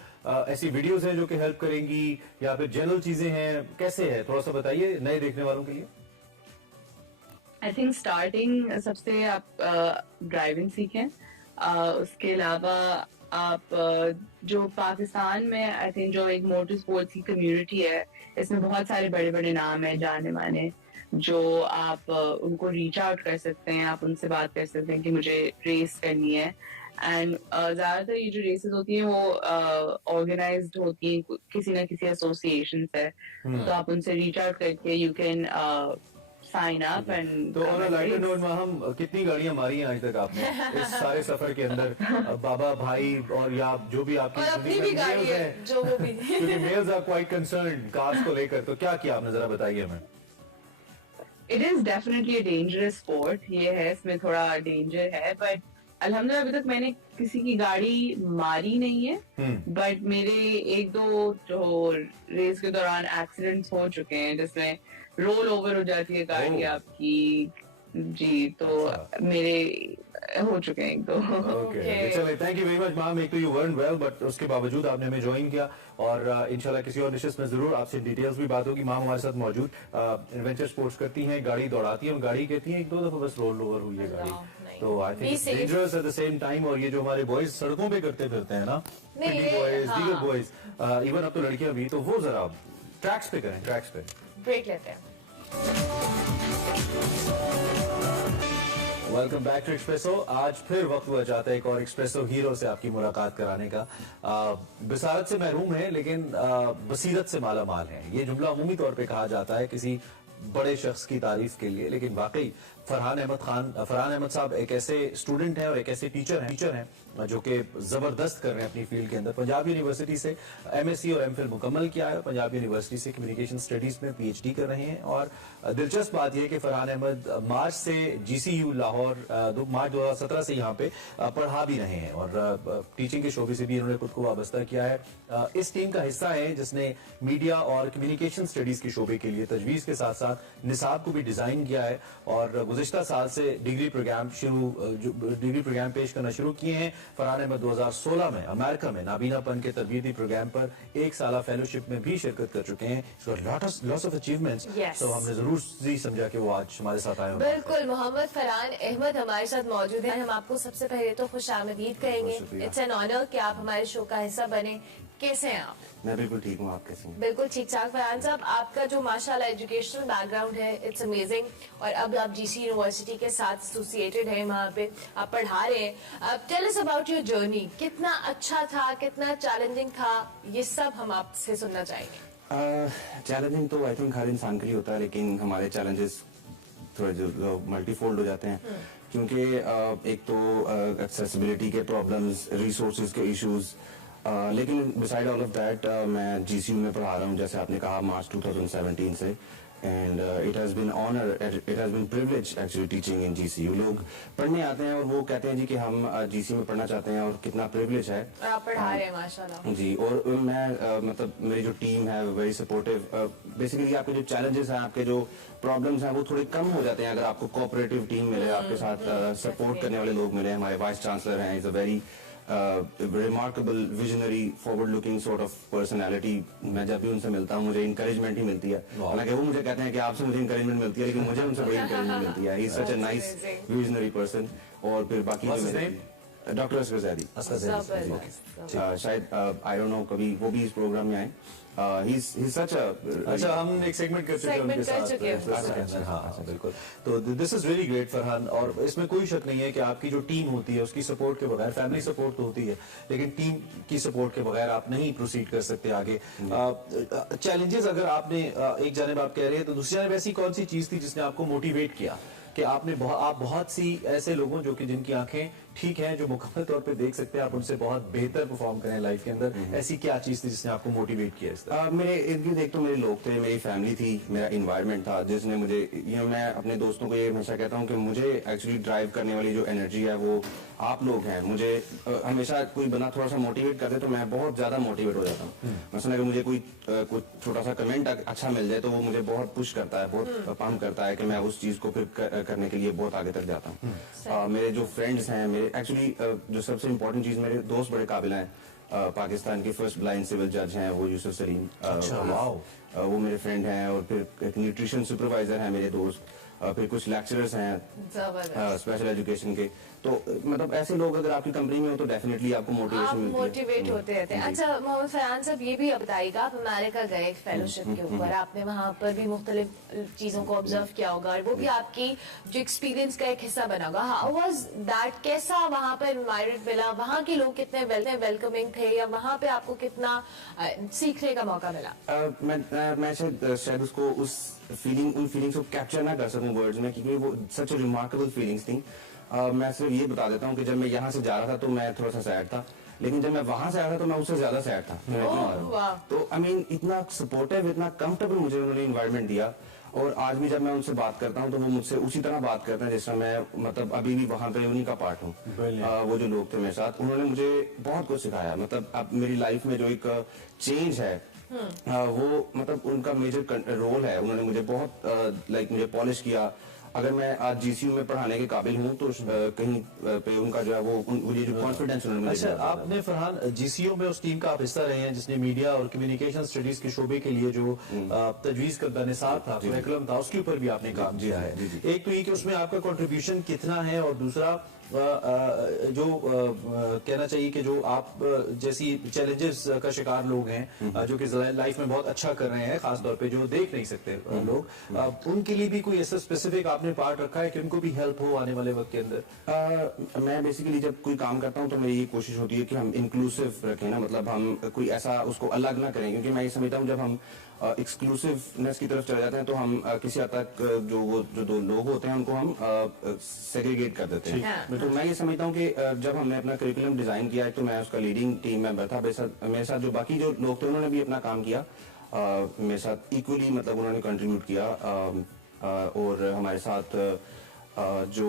ऐसी वीडियोस हैं जो कि हेल्प करेंगी, या फिर जनरल चीजें हैं, कैसे है थोड़ा सा बताइए नए देखने वालों के लिए। आई थिंक स्टार्टिंग सबसे आप ड्राइविंग सीखें, उसके अलावा आप जो पाकिस्तान में आई थिंक जो एक मोटर स्पोर्ट्स की कम्युनिटी है, इसमें बहुत सारे बड़े बड़े नाम हैं जाने माने, जो आप उनको रीच आउट कर सकते हैं, आप उनसे बात कर सकते हैं कि मुझे रेस करनी है। एंड ज्यादातर ये जो रेसेस होती हैं वो ऑर्गेनाइज्ड होती हैं किसी ना किसी एसोसिएशन से, तो आप उनसे रीच आउट करके you can sign up and. तो ऑन अ लाइटर नोट में हम कितनी गाड़ियां मारी हैं आज तक आपने इस सारे सफर के अंदर, बाबा भाई और या जो भी आपकी और अपनी भी गाड़ी है जो वो भी क्योंकि males are quite concerned cars को लेकर, तो क्या किया आपने जरा बताइए हमें। It is definitely a dangerous sport, ये है इसमें थोड़ा डेंजर है, बट अल्हम्दुलिल्लाह अभी तक मैंने किसी की गाड़ी मारी नहीं है, बट मेरे एक दो जो रेस के दौरान एक्सीडेंट्स हो चुके हैं जिसमें रोल ओवर हो जाती है गाड़ी आपकी जी, तो मेरे हो चुके हैं एक दो। ओके चलिए, thank you very much ma'am. एक तो यू वर्न वेल बट उसके बावजूद आपने हमें ज्वाइन किया, और इंशाल्लाह किसी और निशिस्त में जरूर आपसे डिटेल्स भी बात होगी। मैम हमारे साथ मौजूद एडवेंचर स्पोर्ट्स करती हैं, गाड़ी दौड़ाती हैं, गाड़ी कहती हैं एक दो दफा बस रोल ओवर हुई है गाड़ी, तो I think dangerous at the same time. और ये जो हमारे बॉयज सड़कों पे करते फिरते हैं ना, बॉयज दीगर बॉयज, इवन अब तो लड़कियां भी, तो वो जरा ट्रैक्स पे करें, ट्रैक्स पे। ब्रेक लेते हैं। Welcome back to Expresso. आज फिर वक्त हुआ जाता है एक और एक्सप्रेसो हीरो से आपकी मुलाकात कराने का। बसारत से महरूम है लेकिन बसीरत से माला माल है, ये जुमला अमूमी तौर पे कहा जाता है किसी बड़े शख्स की तारीफ के लिए, लेकिन वाकई फरहान अहमद साहब एक ऐसे स्टूडेंट हैं और एक ऐसे टीचर हैं जो कि जबरदस्त कर रहे हैं अपनी फील्ड के अंदर। पंजाब यूनिवर्सिटी से एमएससी और एमफिल मुकम्मल किया है, पंजाब यूनिवर्सिटी से कम्युनिकेशन स्टडीज में पीएचडी कर रहे हैं। और दिलचस्प बात यह है कि फरहान अहमद मार्च से जीसीयू लाहौर मार्च 2017 से यहाँ पे पढ़ा भी रहे हैं, और टीचिंग के शोबे से भी इन्होंने खुद को वाबस्ता किया है। इस टीम का हिस्सा है जिसने मीडिया और कम्युनिकेशन स्टडीज के शोबे के लिए तजवीज के साथ साथ निसाब को भी डिजाइन किया है, और गुज़िश्ता साल से डिग्री प्रोग्राम पेश करना शुरू किए हैं। फरहान अहमद 2016 में अमेरिका में नाबीनापन के तरबियती प्रोग्राम पर एक साला फेलोशिप में भी शिरकत कर चुके हैं। लॉट्स ऑफ अचीवमेंट्स, तो हमने जरूर जी समझा कि वो आज हमारे साथ आए होंगे। बिल्कुल, मोहम्मद फरहान अहमद हमारे साथ मौजूद हैं। हम आपको सबसे पहले तो खुशामदीद कहेंगे, इट्स एन ऑनर कि आप हमारे शो का हिस्सा बने। कैसे हैं आप? मैं बिल्कुल ठीक हूँ, आप कैसे हैं? बिल्कुल ठीक ठाक। फरहान साहब, आपका जो माशाल्लाह एजुकेशनल बैकग्राउंड है इट्स अमेजिंग, और अब आप जीसी यूनिवर्सिटी के साथ एसोसिएटेड हैं, वहाँ पे आप पढ़ा रहे हैं। अब tell us about your journey, कितना अच्छा था, कितना चैलेंजिंग था, ये सब हम आपसे सुनना चाहेंगे। चैलेंजिंग तो आई थिंक हर इंसान के लिए होता है, लेकिन हमारे चैलेंजेस थोड़े जो मल्टीफोल्ड हो जाते हैं, क्योंकि एक तो एक्सेसिबिलिटी के प्रॉब्लम्स, रिसोर्सेज के इश्यूज, लेकिन बिसाइड ऑल ऑफ दैट मैं जीसीयू में पढ़ा रहा हूँ, जैसे आपने कहा मार्च 2017 से, and it has been honour, it has been privilege actually teaching in GCU. लोग पढ़ने आते हैं और वो कहते हैं जी कि हम जीसीयू में पढ़ना चाहते हैं, और कितना प्रिविलेज है, और आप पढ़ा रहे हैं माशाल्लाह जी। और मैं मतलब मेरी जो टीम है वेरी सपोर्टिव। बेसिकली आपके जो चैलेंजेस हैं, आपके जो प्रॉब्लम्स हैं, वो थोड़े कम हो जाते हैं अगर आपको कोऑपरेटिव टीम मिले, आपके साथ सपोर्ट करने वाले लोग मिले। हमारे वाइस चांसलर हैं, is a very remarkable visionary forward looking sort of personality. मैं जब भी उनसे मिलता हूँ मुझे इंकरेजमेंट ही मिलती है, हालांकि वो मुझे कहते हैं कि आपसे मुझे इंकरेजमेंट मिलती है, लेकिन मुझे उनसे बड़ी इंकरेजमेंट मिलती है। He is such a nice visionary person. और फिर बाकी डॉक्टर असगर ज़ैदी, शायद आई डोंट नो कभी वो भी इस प्रोग्राम में आए। अच्छा, हम एक सेगमेंट कर चुके हैं उनके साथ। हाँ बिल्कुल, तो this is really great Farhan, और इसमें कोई शक नहीं है कि आपकी जो टीम होती है उसकी सपोर्ट के बगैर, फैमिली सपोर्ट तो होती है, लेकिन टीम की सपोर्ट के बगैर आप नहीं प्रोसीड कर सकते आगे। चैलेंजेस अगर आपने एक जानिब आप कह रहे हैं, तो दूसरी जानिब ऐसी कौन सी चीज थी जिसने आपको मोटिवेट किया कि आप बहुत सी ऐसे लोगों जो कि जिनकी आंखें ठीक है, जो मुकम्मल तौर पे देख सकते हैं, आप उनसे बहुत बेहतर परफॉर्म करें लाइफ के अंदर, ऐसी क्या चीज थी जिसने आपको मोटिवेट किया इस तरह? मेरे इर्द गिर्द एक तो मेरे लोग थे, मेरी फैमिली थी, मेरा इन्वायरमेंट था, जिसने मुझे मैं अपने दोस्तों को ये हमेशा कहता हूँ कि मुझे एक्चुअली ड्राइव करने वाली जो एनर्जी है वो आप लोग हैं। मुझे हमेशा कोई बंदा थोड़ा सा मोटिवेट कर दे तो मैं बहुत ज्यादा मोटिवेट हो जाता हूँ। मसलन अगर मुझे कोई छोटा सा कमेंट अच्छा मिल जाए तो वो मुझे बहुत पुश करता है, बहुत पंप करता है कि मैं उस चीज को फिर करने के लिए बहुत आगे तक जाता हूँ। मेरे जो फ्रेंड्स हैं, मेरे एक्चुअली जो सबसे इम्पोर्टेंट चीज़, मेरे दोस्त बड़े काबिल हैं। पाकिस्तान के फर्स्ट ब्लाइंड सिविल जज हैं वो यूसुफ सलीम, वो मेरे फ्रेंड हैं। और फिर एक न्यूट्रिशन सुपरवाइजर हैं मेरे दोस्त, फिर कुछ लेक्चरर्स हैं स्पेशल एजुकेशन के। तो मतलब ऐसे लोग अगर आपकी कंपनी में हो तो डेफिनेटली आपको मोटिवेशन मिलती है। मोटिवेट होते रहते हैं। अच्छा मोहम्मद फरहान साहब, ये भी आप बताइएगा, आप अमेरिका गए फेलोशिप के ऊपर, आपने वहाँ पर भी मुख्तलिफ चीजों को ऑब्जर्व किया होगा और वो भी आपकी जो एक्सपीरियंस का एक हिस्सा बना होगा। हाउ वाज दैट, कैसा वहाँ पर एनवायरनमेंट मिला, वहाँ के लोग कितने वेलकमिंग थे, या वहाँ पे आपको कितना सीखने का मौका मिला? मैं शायद उसको उन फीलिंग्स को कैप्चर ना कर सकूं वर्ड्स में, क्योंकि वो सच रिमार्केबल फीलिंग्स थी। मैं सिर्फ ये बता देता हूँ कि जब मैं यहाँ से जा रहा था तो मैं थोड़ा सा सैड था, लेकिन जब मैं वहां से आया था तो मैं उससे ज्यादा सैड था। तो आई मीन इतना सपोर्टिव, इतना कंफर्टेबल मुझे उन्होंने इन्वायरमेंट दिया। और आज भी जब मैं उनसे बात करता हूँ तो वो मुझसे उसी तरह बात करते हैं जिस तरह मैं मतलब अभी भी वहां पे उन्हीं का पार्ट हूँ। वो जो लोग थे मेरे साथ, उन्होंने मुझे बहुत कुछ सिखाया। मतलब अब मेरी लाइफ में जो एक चेंज है वो मतलब उनका मेजर रोल है। उन्होंने मुझे बहुत मुझे पॉलिश किया। अगर मैं आज जीसीयू में पढ़ाने के काबिल हूँ तो कहीं पे उनका जो है वो ये जो कॉन्फिडेंस उन्होंने मुझे। अच्छा, आपने फरहान जीसीयू में उस टीम का आप हिस्सा रहे हैं जिसने मीडिया और कम्युनिकेशन स्टडीज के शोबे के लिए जो तजवीज करदा निसाब था, करिकुलम था, उसके ऊपर भी आपने काम किया है। एक तो ये कि उसमें आपका कंट्रीब्यूशन कितना है, और दूसरा जो कहना चाहिए कि जो आप जैसी चैलेंजेस का शिकार लोग हैं जो कि लाइफ में बहुत अच्छा कर रहे हैं, खासतौर पे जो देख नहीं सकते लोग, उनके लिए भी कोई ऐसा स्पेसिफिक आपने पार्ट रखा है कि उनको भी हेल्प हो आने वाले वक्त के अंदर? मैं बेसिकली जब कोई काम करता हूँ तो मेरी ये कोशिश होती है कि हम इंक्लूसिव रखें ना, मतलब हम कोई ऐसा उसको अलग ना करें, क्योंकि मैं ये समझता हूँ जब हम एक्सक्लूसिवनेस की तरफ चले जाते हैं तो हम किसी हद तक जो दो लोग होते हैं उनको हम सेग्रीगेट कर देते हैं। तो मैं ये समझता हूँ कि जब हमने अपना करिकुलम डिजाइन किया तो मैं उसका लीडिंग टीम मेंबर था। मेरे साथ जो बाकी जो लोग थे उन्होंने भी अपना काम किया, मेरे साथ इक्वली मतलब उन्होंने कंट्रीब्यूट किया। और हमारे साथ जो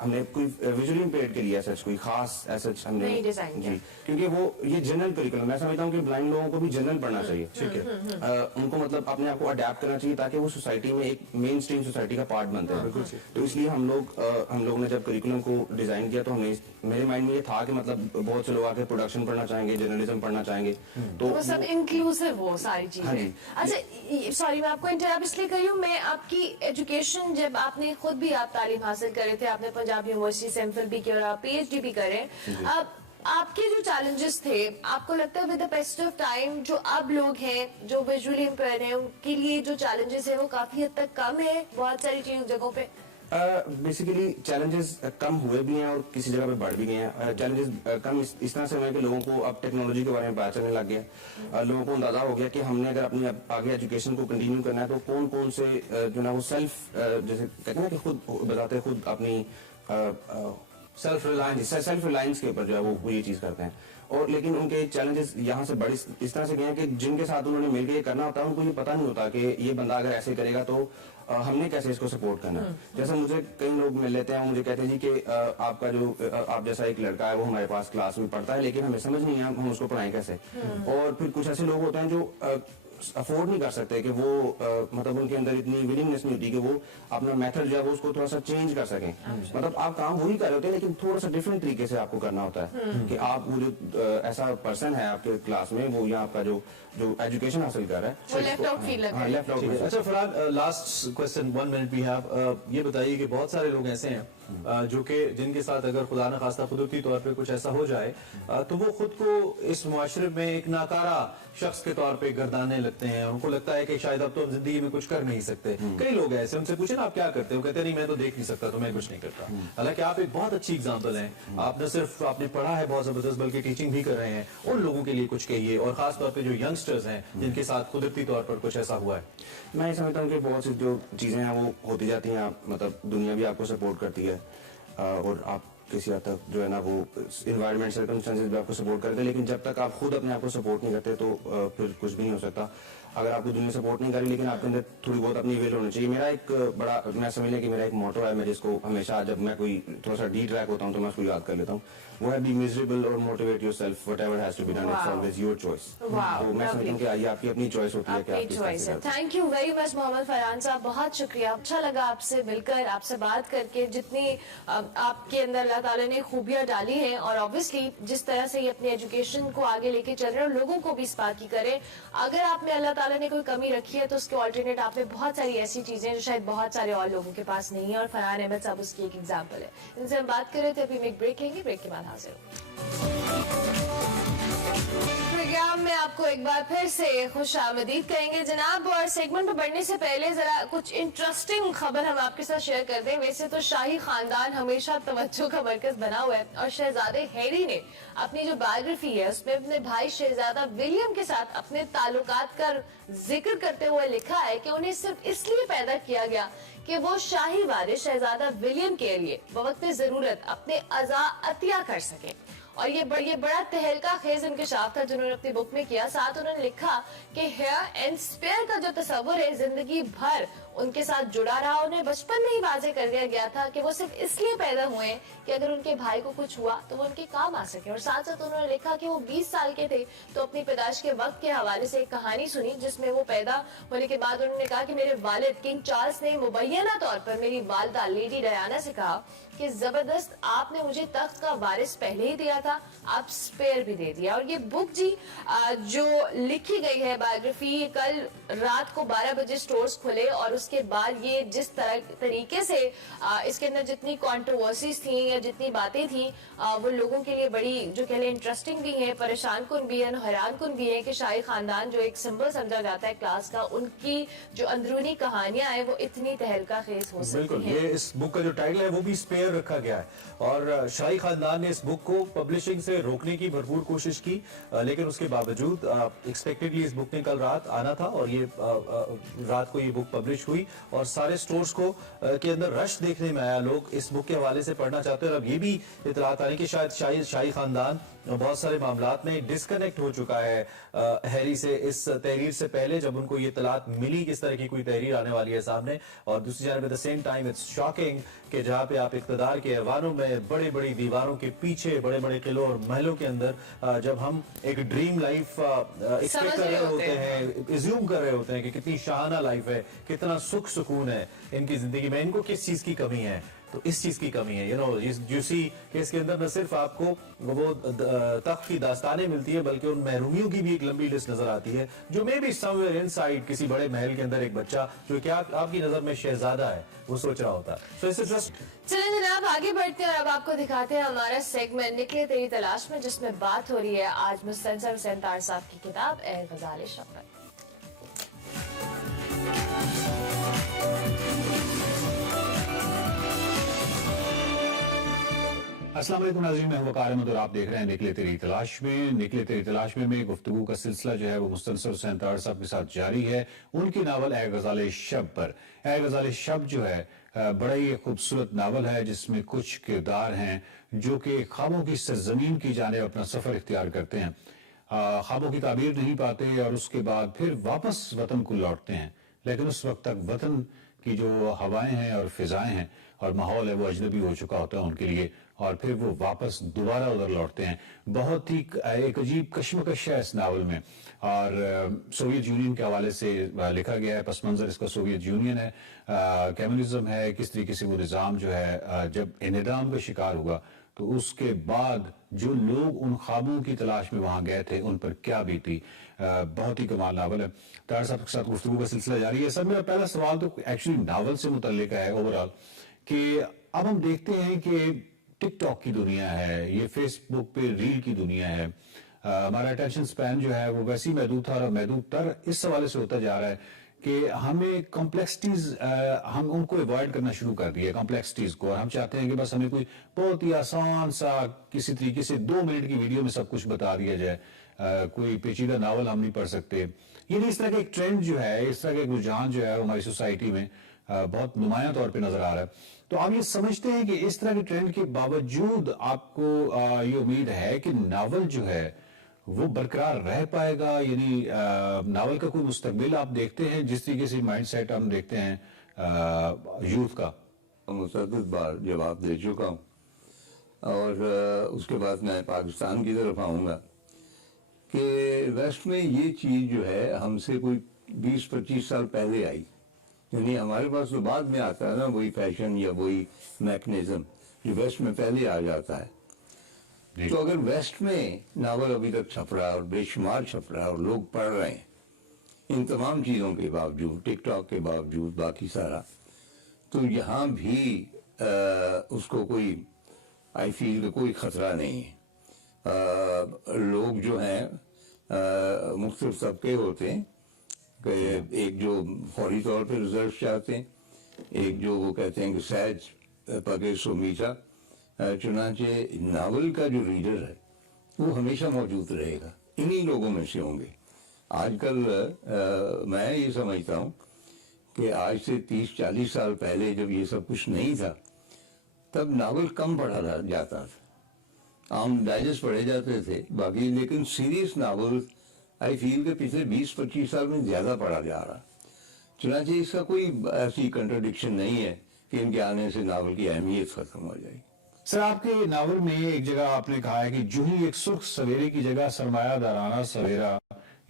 हमने कोई विजुअली इम्पेयर्ड के लिए ऐसा कोई खास ऐसा हमने जी, क्योंकि वो ये जनरल करिकुलम, मैं समझता हूँ कि ब्लाइंड लोगों को भी जनरल पढ़ना चाहिए। ठीक है, उनको मतलब अपने आप को अडेप्ट करना चाहिए ताकि वो सोसाइटी में एक मेन स्ट्रीम सोसाइटी का पार्ट बनते हैं। तो इसलिए हम लोग ने जब करिकुलम को डिजाइन किया तो हमने मेरे माइंड में ये था कि मतलब बहुत से लोग आके प्रोडक्शन पढ़ना चाहेंगे, जर्नलिज्म पढ़ना चाहेंगे, तो वो सब इंक्लूसिव हो सारी चीजें। अच्छा सॉरी मैं आपको इंटरप्ट इसलिए कर रही हूँ, मैं आपकी एजुकेशन जब आपने खुद भी आप तालीम हासिल करे थे, आपने पंजाब यूनिवर्सिटी से एमफिल भी किया और आप पीएचडी भी करें, अब आपके जो चैलेंजेस थे, आपको लगता है with the passage of time जो अब लोग हैं जो विजुअली इम्पेयर्ड हैं उनके लिए जो चैलेंजेस है वो काफी हद तक कम है बहुत सारी जगहों पे? बेसिकली चैलेंजेस कम हुए भी हैं और किसी जगह पे बढ़ भी गए हैं। चैलेंजेस कम इस तरह से हुए कि लोगों को अब टेक्नोलॉजी के बारे में पता चलने लग गया। लोगों को अंदाजा हो गया कि हमने अगर अपनी आगे एजुकेशन को कंटिन्यू करना है तो कौन कौन से जो ना वो सेल्फ जैसे कहते हैं ना कि खुद बताते खुद अपनी सेल्फ रिलायंस के ऊपर जो है वो ये चीज करते हैं। और लेकिन उनके चैलेंजेस यहाँ से बड़ी इस तरह से गए हैं कि जिनके साथ उन्होंने मिलकर ये करना होता है उनको ये पता नहीं होता कि ये बंदा अगर ऐसे करेगा तो हमने कैसे इसको सपोर्ट करना है। जैसे मुझे कई लोग मिल लेते हैं, मुझे कहते हैं जी कि आपका जो आप जैसा एक लड़का है वो हमारे पास क्लास में पढ़ता है लेकिन हमें समझ नहीं है हम उसको पढ़ाएं कैसे। और फिर कुछ ऐसे लोग होते हैं जो अफोर्ड नहीं कर सकते कि वो मतलब उनके अंदर इतनी विलिंगनेस नहीं होती कि वो अपना मेथड जो है वो उसको थोड़ा सा चेंज कर सकें। मतलब आप काम वही कर रहे होते हैं लेकिन थोड़ा सा डिफरेंट तरीके से आपको करना होता है कि आप वो जो ऐसा पर्सन है आपके क्लास में वो या आपका जो एजुकेशन हासिल कर रहा है लेफ्ट आउट फील लगता है। Left out. अच्छा फरहान, लास्ट क्वेश्चन 1 मिनट भी है, ये बताइए कि बहुत सारे लोग ऐसे हैं जो कि जिनके साथ अगर खुदा न खास्ता कुदरती तौर पे कुछ ऐसा हो जाए तो वो खुद को इस मुआशरे में एक नाकारा शख्स के तौर पे गर्दाने लगते हैं। उनको लगता है कि शायद अब तो हम जिंदगी में कुछ कर नहीं सकते। कई लोग ऐसे, उनसे पूछे ना आप क्या करते हो, कहते नहीं मैं तो देख नहीं सकता तो मैं कुछ नहीं करता। हालांकि आप एक बहुत अच्छी एग्जांपल हैं, आप न सिर्फ आपने पढ़ा है बहुत जबरदस्त बल्कि टीचिंग भी कर रहे हैं। उन लोगों के लिए कुछ कहिए और खासतौर पर जो यंगस्टर्स हैं जिनके साथ कुदरती तौर पर कुछ ऐसा हुआ है। मैं समझता हूँ कि बहुत सी जो चीजें हैं वो होती जाती हैं, मतलब दुनिया भी आपको सपोर्ट करती है और आप किसी हद तक जो है ना वो इन्वायरमेंट सर्कमस्टेंसेस भी आपको सपोर्ट करते हैं, लेकिन जब तक आप खुद अपने आप को सपोर्ट नहीं करते तो फिर कुछ भी नहीं हो सकता। अगर आपको दुनिया सपोर्ट नहीं करी, लेकिन आपके अंदर थोड़ी बहुत अपनी विल होनी चाहिए। मेरा एक बड़ा, मैं समझ लें कि मेरा एक मोटो है, मैं जिसको हमेशा जब मैं कोई थोड़ा सा डी ट्रैक होता हूँ तो मैं उसको याद कर लेता हूँ, वो है बी मिजरेबल और motivate yourself, whatever has to be done, it's always your choice. तो मैं समझता हूँ कि ये आपकी अपनी चॉइस होती है कि आप किस तरह से करते हैं। Thank you very much Mohammad Farhan sahab, बहुत शुक्रिया। अच्छा लगा आपसे मिलकर, आपसे बात करके, जितनी आपके अंदर अल्लाह ताला ने खूबियां डाली हैं, और ऑब्वियसली जिस तरह से ये अपनी एजुकेशन को आगे लेके चल रहे हैं और लोगों को भी इस बात की करें। अगर आप में अल्लाह ताला ने कोई कमी रखी है तो उसके ऑल्टरनेट आप में बहुत सारी ऐसी चीजें जो शायद बहुत सारे और लोगों के पास नहीं है, और फरहान अहमद साहब उसकी एक एग्जाम्पल है। इनसे हम बात कर रहे थे, अभी हम एक ब्रेक लेंगे, ब्रेक के बाद हाजिर प्रोग्राम में आपको एक बार फिर से खुश आमदीद कहेंगे जनाब। और सेगमेंट पर बढ़ने से पहले जरा कुछ इंटरेस्टिंग खबर हम आपके साथ शेयर कर दें। वैसे तो शाही खानदान हमेशा तवज्जो का मरकज बना हुआ है, और शहजादे हैरी ने अपनी जो बायोग्राफी है उसमें अपने भाई शहजादा विलियम के साथ अपने ताल्लुकात का जिक्र करते हुए लिखा है कि उन्हें सिर्फ इसलिए पैदा किया गया कि वो शाही वारिस शहजादा विलियम के लिए बवक्त जरूरत अपने अज़ा अतिया कर सके। और ये बड़ा तहलका खेज इंकशाफ था जिन्होंने अपनी बुक में किया। साथ उन्होंने लिखा कि हेयर एंड स्पेयर का जो तस्वुर है जिंदगी भर उनके साथ जुड़ा रहा। उन्हें बचपन में ही वाजे कर दिया गया था कि वो सिर्फ इसलिए पैदा हुए कि अगर उनके भाई को कुछ हुआ तो वो उनके काम आ सके। और साथ साथ उन्होंने लिखा कि वो 20 साल के थे तो अपनी पैदाइश के वक्त के हवाले से एक कहानी सुनी, जिसमें वो पैदा होने के बाद उन्होंने कहा कि मेरे वालिद किंग चार्ल्स ने मुबैना तौर पर मेरी वालदा लेडी डायना से कहा कि जबरदस्त, आपने मुझे तख्त का वारिस पहले ही दिया था, आप स्पेयर भी दे दिया। और ये बुक जी जो लिखी गई है बायोग्राफी, कल रात को 12 बजे स्टोर्स खुले, और उसके बाद ये जिस तरीके से इसके अंदर जितनी कंट्रोवर्सीज थी या जितनी बातें थी वो लोगों के लिए बड़ी जो कह लें इंटरेस्टिंग भी है, परेशान कुन भी है, हैरान कुन भी है कि शाही खानदान जो एक सिंबल समझा जाता है क्लास का, उनकी जो अंदरूनी कहानियां हैं वो इतनी तहलका खेज हो सकती है। ये इस बुक का जो टाइटल है वो भी स्पेयर रखा गया है, और शाही खानदान ने इस बुक को पब्लिशिंग से रोकने की भरपूर कोशिश की, लेकिन उसके बावजूद एक्सपेक्टेडली इस बुक ने कल रात आना था, और ये रात को ये बुक पब्लिश हुई और सारे स्टोर्स को के अंदर रश देखने में आया। लोग इस बुक के हवाले से पढ़ना चाहते हैं। और अब ये भी इतलात आने की शायद शाही खानदान बहुत सारे मामलात में डिस्कनेक्ट हो चुका है हैरी से, इस तहरीर से पहले जब उनको ये इतलात मिली किस तरह की कोई तहरीर आने वाली है सामने। और दूसरी जानब at the same time it's shocking कि जहाँ पे आप इक़्तिदार के ऐवानों में बड़े बड़ी दीवारों के पीछे बड़े बड़े किलों और महलों के अंदर जब हम एक ड्रीम लाइफ एक्सपेक्ट कर रहे होते हैं, इज्यूम कर रहे होते हैं कि कितनी शाहाना लाइफ है, कितना सुख सुकून है इनकी जिंदगी में, इनको किस चीज की कमी है, तो इस चीज की कमी है। यू नो यूसी कि इसके अंदर न सिर्फ आपको वो तख्त की दास्तानें मिलती है बल्कि उन महरूमियों की भी एक लंबी लिस्ट नजर आती है, जो मे बी समवेयर इनसाइड किसी बड़े महल के अंदर एक बच्चा जो क्या आपकी नजर में शहजादा है वो सोच रहा होता है। सो इट्स जस्ट चलें जनाब आगे बढ़ते हैं और अब आपको दिखाते हैं हमारा सेगमेंट निकले तेरी तलाश में, जिसमें बात हो रही है आज मुस्तनसर हुसैन तार साहब की किताब ए ग़ज़ाल शब पर। अस्सलाम वालेकुम नाज़रीन, मैं हूं वक़ार अहमद और आप देख रहे हैं निकले तेरी तलाश में। निकले तेरी तलाश में गुफ्तगू का सिलसिला जो है वो मुस्तनसर हुसैन तार साहब के साथ जारी है, उनकी नावल ए ग़ज़ाल शब पर। ए ग़ज़ाल शब जो है बड़ा ही खूबसूरत नावल है, जिसमें कुछ किरदार हैं जो कि ख्वाबों की सरजमीन की जाने अपना सफर इख्तियार करते हैं, ख्वाबों की ताबीर नहीं पाते और उसके बाद फिर वापस वतन को लौटते हैं, लेकिन उस वक्त तक वतन की जो हवाएं हैं और फिजाएं हैं और माहौल है वो अजनबी हो चुका होता है उनके लिए, और फिर वो वापस दोबारा उधर लौटते हैं। बहुत ही एक अजीब कश्मकश है इस नावल में, और सोवियत यूनियन के हवाले से लिखा गया है। पस मंजर इसका सोवियत यूनियन है, कम्युनिज्म है, किस तरीके से वो निज़ाम जो है जब इन्हिदाम का शिकार हुआ तो उसके बाद जो लोग उन ख्वाबों की तलाश में वहां गए थे उन पर क्या बीती। बहुत ही कमाल नावल है। तार साहब के साथ गुफ्तगू का सिलसिला जारी है। सर मेरा पहला सवाल तो एक्चुअली नावल से मुतल्लिक है ओवरऑल, कि अब हम देखते हैं कि टिकटॉक की दुनिया है, ये फेसबुक पे रील की दुनिया है, हमारा अटेंशन स्पैन जो है वो वैसे ही महदूद था और महदूद तर इस हवाले से होता जा रहा है कि हमें कॉम्प्लेक्सिटीज हम उनको अवॉइड करना शुरू कर दिया कॉम्प्लेक्सिटीज को, और हम चाहते हैं कि बस हमें कोई बहुत ही आसान सा किसी तरीके से 2 मिनट की वीडियो में सब कुछ बता दिया जाए, कोई पेचीदा नावल हम नहीं पढ़ सकते। ये इस तरह का एक ट्रेंड जो है, इस तरह का एक रुझान जो है हमारी सोसाइटी में बहुत नुमाया तौर पे नजर आ रहा है। तो आप ये समझते हैं कि इस तरह के ट्रेंड के बावजूद आपको ये उम्मीद है कि नावल जो है वो बरकरार रह पाएगा? यानी नावल का कोई मुस्तकबिल आप देखते हैं जिस तरीके से माइंडसेट हम देखते हैं यूथ का? मुतअद्दिद बार जवाब दे चुका हूँ और उसके बाद मैं पाकिस्तान की तरफ आऊँगा कि वेस्ट में ये चीज़ जो है हमसे कोई 20-25 साल पहले आई, यानी हमारे पास तो बाद में आता है ना वही फैशन या वही मैकेनिज्म जो वेस्ट में पहले आ जाता है। तो अगर वेस्ट में नावल अभी तक छप रहा है और बेशुमार छप रहा है और लोग पढ़ रहे हैं इन तमाम चीज़ों के बावजूद, टिकटॉक के बावजूद, बाकी सारा, तो यहाँ भी उसको कोई आई फील कोई ख़तरा नहीं है। लोग जो हैं मुख्तलिफ तबके होते हैं कि एक जो फौरी तौर पे रिजल्ट चाहते हैं, एक जो वो कहते हैं कि सहज पगे सो मीठा। चुनांचे नावल का जो रीडर है वो हमेशा मौजूद रहेगा, इन्हीं लोगों में से होंगे। आजकल मैं ये समझता हूँ कि आज से 30-40 साल पहले जब ये सब कुछ नहीं था तब नावल कम पढ़ा जाता था, आम डाइजेस्ट पढ़े जाते थे बाकी, लेकिन सीरियस नावल आई फील के पिछले 20-25 साल में ज़्यादा पढ़ा जा रहा। चुनांचे इसका कोई ऐसी कंट्राडिक्शन नहीं है कि इनके आने से नावल की अहमियत ख़त्म हो जाएगी। सर, आपके नावल में एक जगह आपने कहा है कि जो ही एक सुर्ख सवेरे की जगह सरमायादाराना सवेरा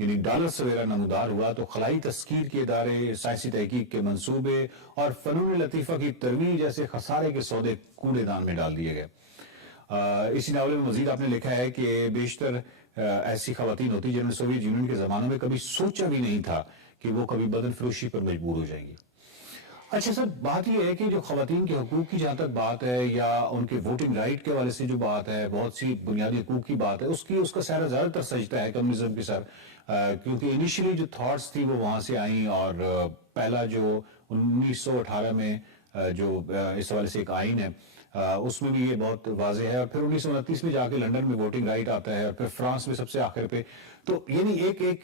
यानी डॉलर सवेरा नमूदार हुआ तो खलाई तस्कीर के इदारे, साइंसी तहकीक के मंसूबे और फनून लतीफ़ा की तरवीज जैसे खसारे के सौदे कूड़ेदान में डाल दिए गए। इसी नावल में मजीद आपने लिखा है कि बेशतर ऐसी खवातीन होती जिन्होंने सोवियत यूनियन के जमानों में कभी सोचा भी नहीं था कि वो कभी बदन फरोशी पर मजबूर हो जाएंगी। अच्छा सर, बात यह है कि जो खवातीन के हकूक की जहां तक बात है या उनके वोटिंग राइट के हवाले से जो बात है, बहुत सी बुनियादी हकूक की बात है, उसका सारा ज्यादातर सजता है कम्युनिज्म के सर, क्योंकि इनिशियली जो थॉट्स थी वो वहां से आई और पहला जो 1918 में जो इस हवाले से एक आइन है उसमें भी ये बहुत वाजे है, और फिर 1929 में जाके लंदन में वोटिंग राइट आता है, और फिर फ्रांस में सबसे आखिर पे, तो यानी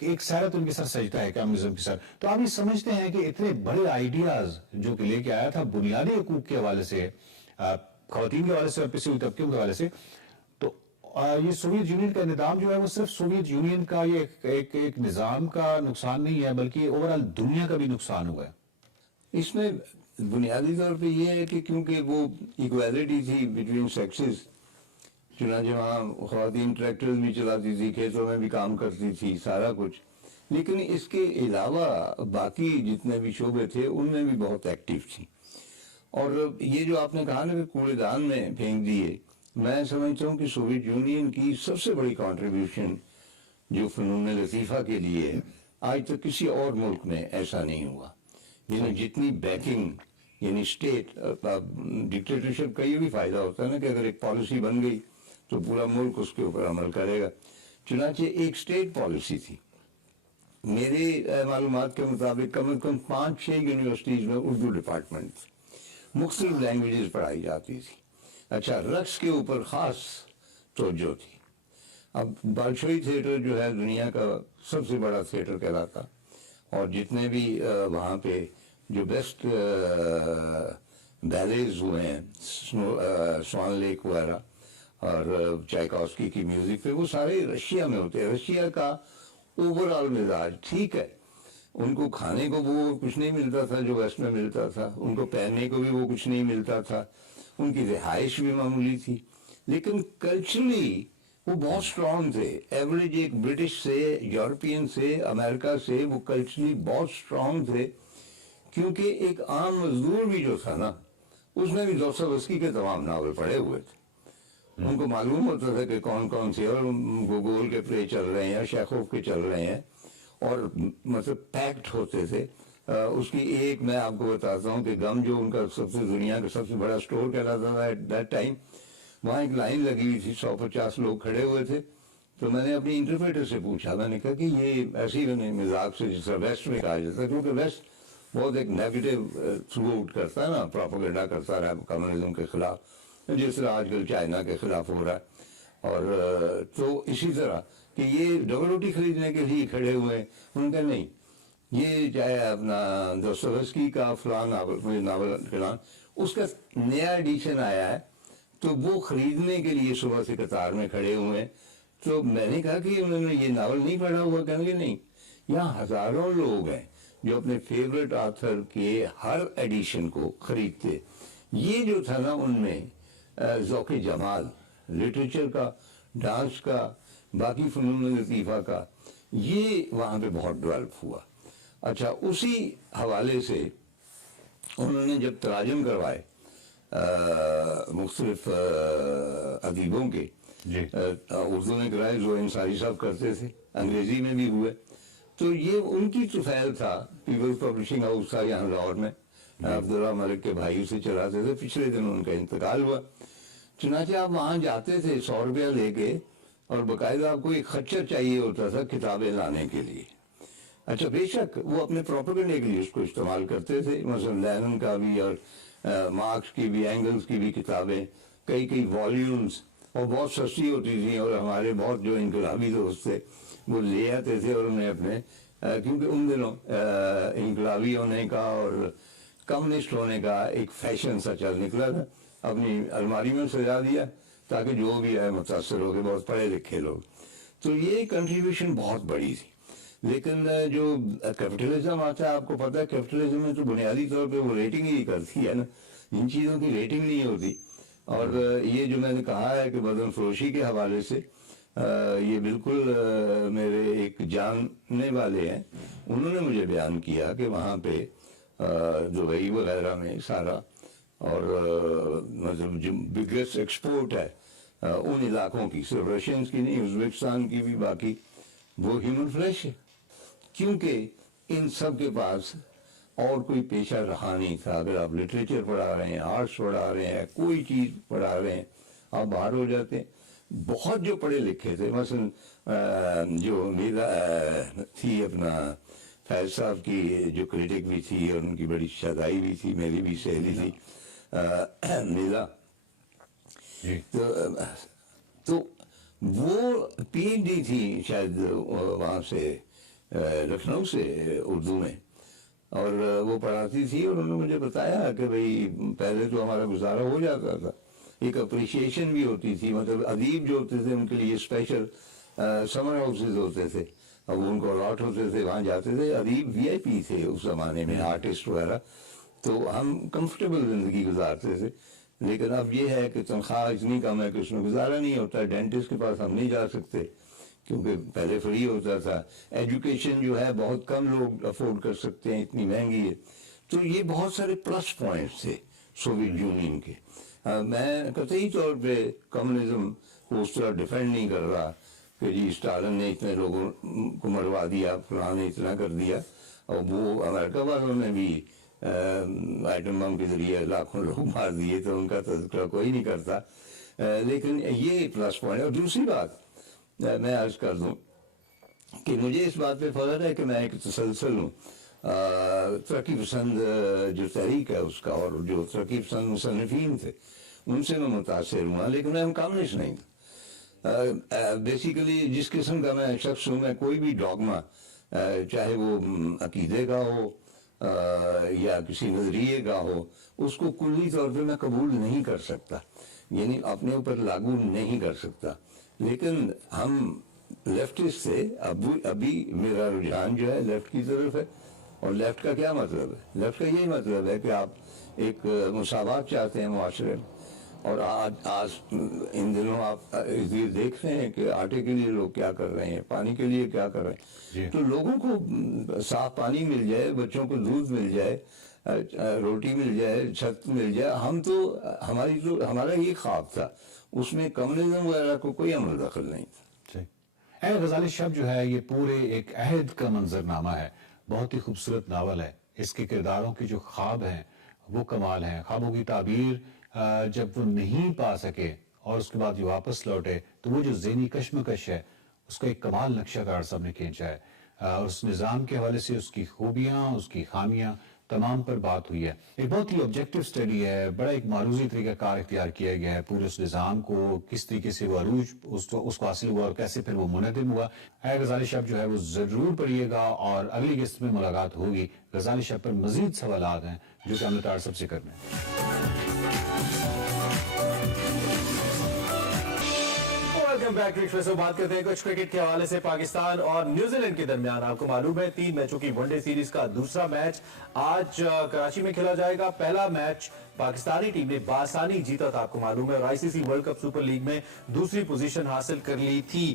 एक सैरत उनके सर सजता है कम्युनिज्म के सर। तो आप ये समझते हैं कि इतने बड़े आइडियाज जो कि लेके आया था बुनियादी हकूक के हवाले से, खवातीन के हवाले से और पिछड़े हुए तबकों के हवाले से, तो ये सोवियत यूनियन का निज़ाम जो है वो सिर्फ सोवियत यूनियन का ये एक निज़ाम का नुकसान नहीं है बल्कि ओवरऑल दुनिया का भी नुकसान हुआ है। इसमें बुनियादी तौर पे ये है कि क्योंकि वो इक्वालिटी थी बिटवीन सेक्सेस, चुनांचे वहाँ ख़वातीन ट्रैक्टर्स भी चलाती थी, खेतों में भी काम करती थी, सारा कुछ, लेकिन इसके अलावा बाकी जितने भी शोबे थे उनमें भी बहुत एक्टिव थी। और ये जो आपने कहा ना कि कूड़ेदान में फेंक दिए, मैं समझता हूँ कि सोवियत यूनियन की सबसे बड़ी कंट्रीब्यूशन जो फ़नून लतीफ़ा के लिए है, आज तक किसी और मुल्क में ऐसा नहीं हुआ। जिन्हें जितनी बैकिंग यानी स्टेट, डिक्टेटरशिप का ये भी फ़ायदा होता है ना कि अगर एक पॉलिसी बन गई तो पूरा मुल्क उसके ऊपर अमल करेगा। चुनांचे एक स्टेट पॉलिसी थी। मेरे मालूमात के मुताबिक कम से कम 5-6 यूनिवर्सिटीज़ में उर्दू डिपार्टमेंट थी, मुख्तलिफ लैंग्वेजेस पढ़ाई जाती थी। अच्छा, रक्स के ऊपर ख़ास तवज्जो थी। अब बालशोई थिएटर जो है दुनिया का सबसे बड़ा थिएटर कहलाता, और जितने भी वहाँ पे जो बेस्ट बैलेज हुए हैं, स्वान लेक वगैरह और चाइकोस्की की म्यूज़िक पे, वो सारे रशिया में होते हैं। रशिया का ओवरऑल मिजाज ठीक है, उनको खाने को वो कुछ नहीं मिलता था जो वेस्ट में मिलता था, उनको पहनने को भी वो कुछ नहीं मिलता था, उनकी रिहाइश भी मामूली थी, लेकिन कल्चरली वो बहुत स्ट्रॉन्ग थे। एवरेज एक ब्रिटिश से, यूरोपियन से, अमेरिका से वो कल्चरली बहुत स्ट्रॉन्ग थे, क्योंकि एक आम मजदूर भी जो था ना, उसने भी दोस्तोवस्की के तमाम नावल पढ़े हुए थे। उनको मालूम होता था कि कौन कौन से, और गोगोल के प्ले चल रहे हैं, शेखोव के चल रहे हैं, और मतलब पैक्ड होते थे। उसकी एक मैं आपको बताता हूँ कि गम जो उनका सबसे दुनिया का सबसे बड़ा स्टोर कहलाता था एट दैट टाइम, वहाँ एक लाइन लगी हुई थी, 150 लोग खड़े हुए थे। तो मैंने अपनी इंटरप्रेटर से पूछा, मैंने कहा कि ये ऐसे ही मजाक से जिस वेस्ट में कहा जाता है, क्योंकि वेस्ट बहुत एक नेगेटिव थ्रू आउट करता है ना, प्रोपेगेंडा करता रहा कम्युनिज्म के खिलाफ, जिस तरह आजकल चाइना के खिलाफ हो रहा है। और तो इसी तरह कि ये डबल रोटी खरीदने के लिए खड़े हुए हैं, उनका नहीं, ये चाहे अपना दोस्तोवस्की का फलान नावल फिलान, उसका नया एडिशन आया है, तो वो खरीदने के लिए सुबह से कतार में खड़े हुए हैं। तो मैंने कहा कि उन्होंने ये नावल नहीं पढ़ा हुआ, कहने नहीं, यहाँ हजारों लोग हैं जो अपने फेवरेट ऑथर के हर एडिशन को खरीदते। ये जो था ना उनमें ज़ौक़े जमाल, लिटरेचर का, डांस का, बाकी फ़नून लतीफ़ा का, ये वहाँ पे बहुत डेवलप हुआ। अच्छा, उसी हवाले से उन्होंने जब तराजम करवाए मुख्तलिफ अदीबों के, उर्दू में कराए, जो इंसारी साहब करते थे, अंग्रेजी में भी हुए, तो ये उनकी तुफैल था। पीपल्स पब्लिशिंग हाउस था यहाँ लाहौर में, अब्दुल्ला मलिक के भाई से चलाते थे, पिछले दिन उनका इंतकाल हुआ। चुनाचे आप वहाँ जाते थे 100 रुपया लेके, और बाकायदा आपको एक खच्चर चाहिए होता था किताबें लाने के लिए। अच्छा, बेशक वो अपने प्रोपेगेंडे के लिए उसको इस्तेमाल करते थे, मसलन लेनिन का भी और मार्क्स की भी, एंगल्स की भी किताबें, कई कई वॉल्यूम्स, और बहुत सस्ती होती थी। और हमारे बहुत जो इनकलाबी दोस्त थे वो ले आते थे और उन्हें अपने क्योंकि उन दिनों इनकलाबी होने का और कम्युनिस्ट होने का एक फैशन सा चल निकला था, अपनी अलमारी में सजा दिया ताकि जो भी है मुतासर हो गए, बहुत पढ़े लिखे लोग। तो ये कंट्रीब्यूशन बहुत बड़ी थी। लेकिन जो कैपिटलिज्म आता है, आपको पता है कैपिटलिज्म में तो बुनियादी तौर पे वो रेटिंग ही करती है ना, इन चीज़ों की रेटिंग नहीं होती। और ये जो मैंने कहा है कि बदन फरोशी के हवाले से ये बिल्कुल मेरे एक जानने वाले हैं, उन्होंने मुझे बयान किया कि वहाँ पे दुबई वगैरह में सारा, और मतलब जो बिगेस्ट एक्सपोर्ट है उन इलाकों की, सिर्फ रशियंस की नहीं, उज़्बेकिस्तान की भी, बाकी वो ह्यूमन फ्लैश है। क्योंकि इन सब के पास और कोई पेशा रहा नहीं था। अगर आप लिटरेचर पढ़ा रहे हैं, आर्ट्स पढ़ा रहे हैं, कोई चीज़ पढ़ा रहे हैं, आप बाहर हो जाते हैं। बहुत जो पढ़े लिखे थे, मसलन जो मेरा थी अपना फैज साहब की जो क्रिटिक भी थी और उनकी बड़ी शदाई भी थी, मेरी भी सहेली थी मीरा, तो वो पीएचडी थी शायद वहाँ से लखनऊ से उर्दू में, और वो पढ़ाती थी। और उन्होंने मुझे बताया कि भाई पहले तो हमारा गुजारा हो जाता था, एक अप्रिशिएशन भी होती थी, मतलब अदीब जो होते थे उनके लिए स्पेशल समर हाउसेज होते थे, अब उनको अलॉट होते थे, वहाँ जाते थे। अदीब वीआईपी थे उस ज़माने में, आर्टिस्ट वगैरह, तो हम कंफर्टेबल ज़िंदगी गुजारते थे। लेकिन अब ये है कि तनख्वाह इतनी कम है कि उसमें गुजारा नहीं होता। डेंटिस्ट के पास हम नहीं जा सकते क्योंकि पहले फ्री होता था। एजुकेशन जो है बहुत कम लोग अफोर्ड कर सकते हैं, इतनी महंगी है। तो ये बहुत सारे प्लस पॉइंट्स थे सोवियत यूनियन के। मैं कतई तौर पे कम्युनिज्म को उस तरह डिफेंड नहीं कर रहा कि जी स्टालिन ने इतने लोगों को मरवा दिया, फलां ने इतना कर दिया, और वो अमेरिका वालों ने भी आइटम बम के जरिए लाखों लोग मार दिए, तो उनका तज़किरा कोई नहीं करता। लेकिन ये प्लस पॉइंट है। और दूसरी बात मैं अर्ज कर दूं कि मुझे इस बात पे फख्र है कि मैं एक तसलसल हूँ तरक्की पसंद जो तहरीक है उसका, और जो तरक्की पसंद मुसन्निफीन थे उनसे मैं मुतासिर हुआ, लेकिन मैं कम्युनिस्ट नहीं था। बेसिकली जिस किस्म का मैं शख्स हूँ, मैं कोई भी डॉगमा, चाहे वो अकीदे का हो या किसी नजरिए का हो, उसको कुल्ली तौर पे मैं कबूल नहीं कर सकता, यानी अपने ऊपर लागू नहीं कर सकता। लेकिन हम लेफ्टिस्ट थे, अभी मेरा रुझान जो है लेफ्ट की तरफ है। और लेफ्ट का क्या मतलब है? लेफ्ट का यही मतलब है कि आप एक मुसावात चाहते हैं माशरे में। और आज इन दिनों आप ये देख रहे हैं कि आटे के लिए लोग क्या कर रहे हैं, पानी के लिए क्या कर रहे हैं। तो लोगों को साफ पानी मिल जाए, बच्चों को दूध मिल जाए, रोटी मिल जाए, छत मिल जाए, हम तो हमारा ये ख्वाब था, उसमें कम्युनिज्म वगैरह को कोई अमल दखल नहीं था। गजाली शब जो है ये पूरे एक अहद का मंजरनामा है, बहुत ही खूबसूरत नावल है। इसके किरदारों के जो ख्वाब हैं वो कमाल हैं। ख्वाबों की ताबीर जब वो नहीं पा सके और उसके बाद जो वापस लौटे, तो वो जो ज़हनी कश्मकश है उसका एक कमाल नक्शा कार सामने खींचा है। और उस निज़ाम के हवाले से उसकी खूबियाँ, उसकी खामियाँ तमाम पर बात हुई है। एक बहुत ही ऑब्जेक्टिव स्टडी है, बड़ा एक मारूजी तरीका कार इख्तियार किया गया है पूरे उस निज़ाम को, किस तरीके से वो अरूज उसको हासिल हुआ और कैसे फिर वो मुनदिम हुआ। गजाली शब जो है वो ज़रूर पढ़िएगा, और अगली किस्त में मुलाकात होगी। गजाली शब पर मजीद सवालात हैं जो कि हमने तार सबसे करने हैं। Welcome back cricket. बात करते हैं कुछ क्रिकेट के हवाले से। पाकिस्तान और न्यूजीलैंड के दरमियान आपको मालूम है 3 मैचों की वनडे सीरीज का दूसरा मैच आज कराची में खेला जाएगा। पहला मैच पाकिस्तानी टीम ने बासानी जीता था, आपको मालूम है, और ICC world cup super league में दूसरी पोजीशन हासिल कर ली थी।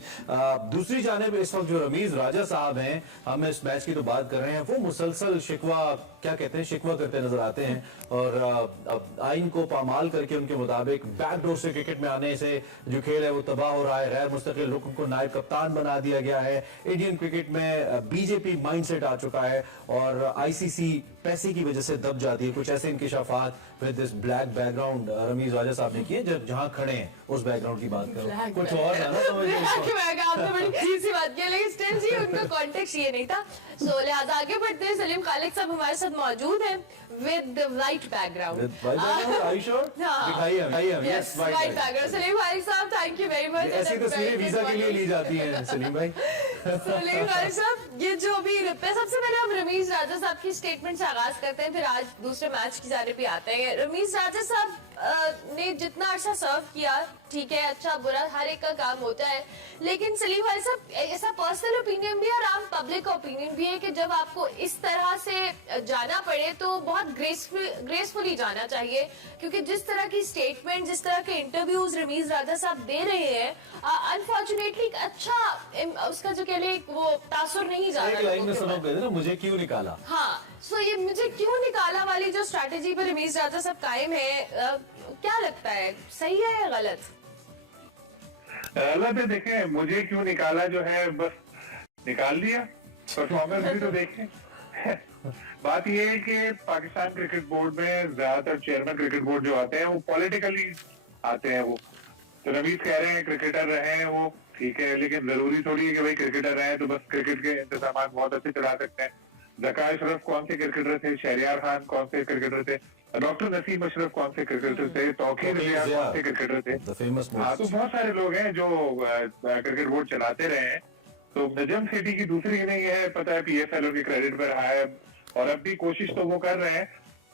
दूसरी जानिब इस वक्त जो रमीज राजा साहब हैं, हम इस मैच की तो बात कर रहे हैं, वो मुसलसल शिकवा क्या कहते हैं शिकवा करते नजर आते हैं और आइन को पामाल करके उनके मुताबिक बैकडोर से क्रिकेट में आने से जो खेल है वो तबाह हो रहा है। गैर मुस्तकिल रुकन को नायब कप्तान बना दिया गया है। इंडियन क्रिकेट में बीजेपी माइंडसेट आ चुका है और आईसीसी पैसे की वजह से दब जाती है। कुछ ऐसे इंकिशाफात with this black background Rameez Raja sahab ने किए। जब जहां खड़े हैं उस बैकग्राउंड की बात करो, कुछ और है ना आपने बड़ी अजीब सी बात की, लेकिन स्टिल जी उनका कॉन्टेक्स्ट ये नहीं था। सो लिहाजा आगे बढ़ते हैं। सलीम खालिक साहब हमारे साथ मौजूद हैं with white background. White background. Saleem Khaliq sahab, thank you very much. ऐसी तस्वीरें वीजा के लिए ली जाती हैं सलीम भाई। सलीम खालिक साहब, ये जो भी सबसे पहले हम रमीज राजा साहब की स्टेटमेंट से आगाज करते हैं, फिर आज दूसरे मैच की जाने पे आते हैं। रमीज राजा साहब ने जितना अर्सा सर्व किया, ठीक है, अच्छा बुरा हर एक का काम होता है, लेकिन सलीम भाई साहब ऐसा पर्सनल ओपिनियन भी है और आम पब्लिक का ओपिनियन भी है कि जब आपको इस तरह से जाना पड़े तो बहुत ग्रेसफुली जाना चाहिए, क्योंकि जिस तरह की स्टेटमेंट, जिस तरह के इंटरव्यूज रमीज राजा साहब दे रहे हैं, अनफॉर्चुनेटली अच्छा उसका जो कह ले वो तासुर नहीं जा रहा। एक लाइन में सुनाओ ना, मुझे क्यों निकाला। हाँ, सो ये मुझे क्यों निकाला वाली जो स्ट्रैटेजी पर रमीज राजा साहब कायम है, क्या लगता है सही है या गलत? गलत है। देखें, मुझे क्यों निकाला जो है बस निकाल दिया, परफॉर्मेंस भी तो देखें। बात ये है कि पाकिस्तान क्रिकेट बोर्ड में ज्यादातर चेयरमैन क्रिकेट बोर्ड जो आते हैं वो पॉलिटिकली आते हैं। वो तो रमीज कह रहे हैं क्रिकेटर रहे हैं वो, ठीक है, लेकिन जरूरी थोड़ी है कि भाई क्रिकेटर रहे तो बस क्रिकेट के इंतजाम बहुत अच्छे चला सकते हैं। ज़का अशरफ कौन से क्रिकेटर थे, शहरियार खान कौन से क्रिकेटर थे, डॉक्टर नसीम अशरफ कौन से क्रिकेटर थे, तौकीर रियाज कौन से क्रिकेटर थे। हाँ, तो बहुत सारे लोग हैं जो क्रिकेट बोर्ड चलाते रहे हैं। तो नजम सेठी की दूसरी इनिंग है, पता है PSL उनके क्रेडिट पर रहा है और अब भी कोशिश तो वो कर रहे हैं।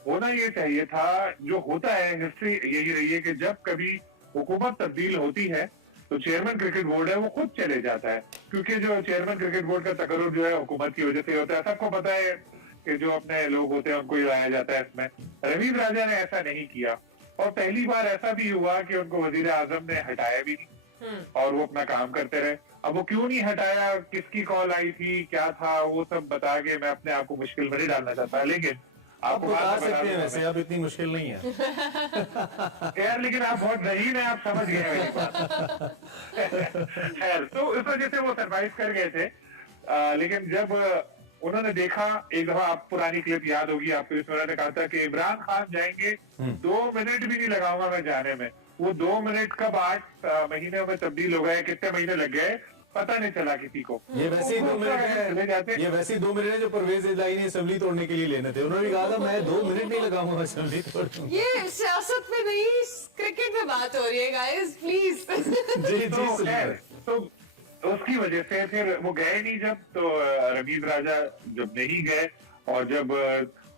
होना ये चाहिए था, जो होता है हिस्ट्री यही रही है कि जब कभी हुकूमत तब्दील होती है तो चेयरमैन क्रिकेट बोर्ड है वो खुद चले जाता है, क्योंकि जो चेयरमैन क्रिकेट बोर्ड का तकर्रुर जो है हुकूमत की वजह से होता है। सबको पता है कि जो अपने लोग होते हैं उनको ही लाया जाता है इसमें। रमीज राजा ने ऐसा नहीं किया और पहली बार ऐसा भी हुआ कि उनको वजीर आजम ने हटाया भी नहीं और वो अपना काम करते रहे। अब वो क्यों नहीं हटाया, किसकी कॉल आई थी, क्या था, वो सब बता के मैं अपने आप को मुश्किल में नहीं डालना चाहता, लेकिन आपको बता सकते हैं वैसे, अब इतनी मुश्किल नहीं है यार, लेकिन आप बहुत रहीन है, आप समझ गए मेरी बात। खैर, तो इस वजह से वो सरवाइव कर गए थे। लेकिन जब उन्होंने देखा, एक दफा आप पुरानी क्लिप याद होगी आपको, इसमें उन्होंने कहा था कि इमरान खान जाएंगे, 2 मिनट भी नहीं लगाऊंगा मैं जाने में। वो 2 मिनट कब 8 महीने में तब्दील हो गए, कितने महीने लग गए पता नहीं चला किसी को। ये वैसे ही 2 मिनट है, ये वैसे ही 2 मिनट है जो परवेज इलाही ने असेंबली तोड़ने के लिए लेने थे। उन्होंने कहा था मैं 2 मिनट नहीं लगाऊंगा असेंबली तोड़ने। ये सियासत में नहीं, क्रिकेट में बात हो रही है गाइस, प्लीज। जी तो उसकी वजह से फिर वो गए नहीं। जब तो रमीज राजा जब नहीं गए और जब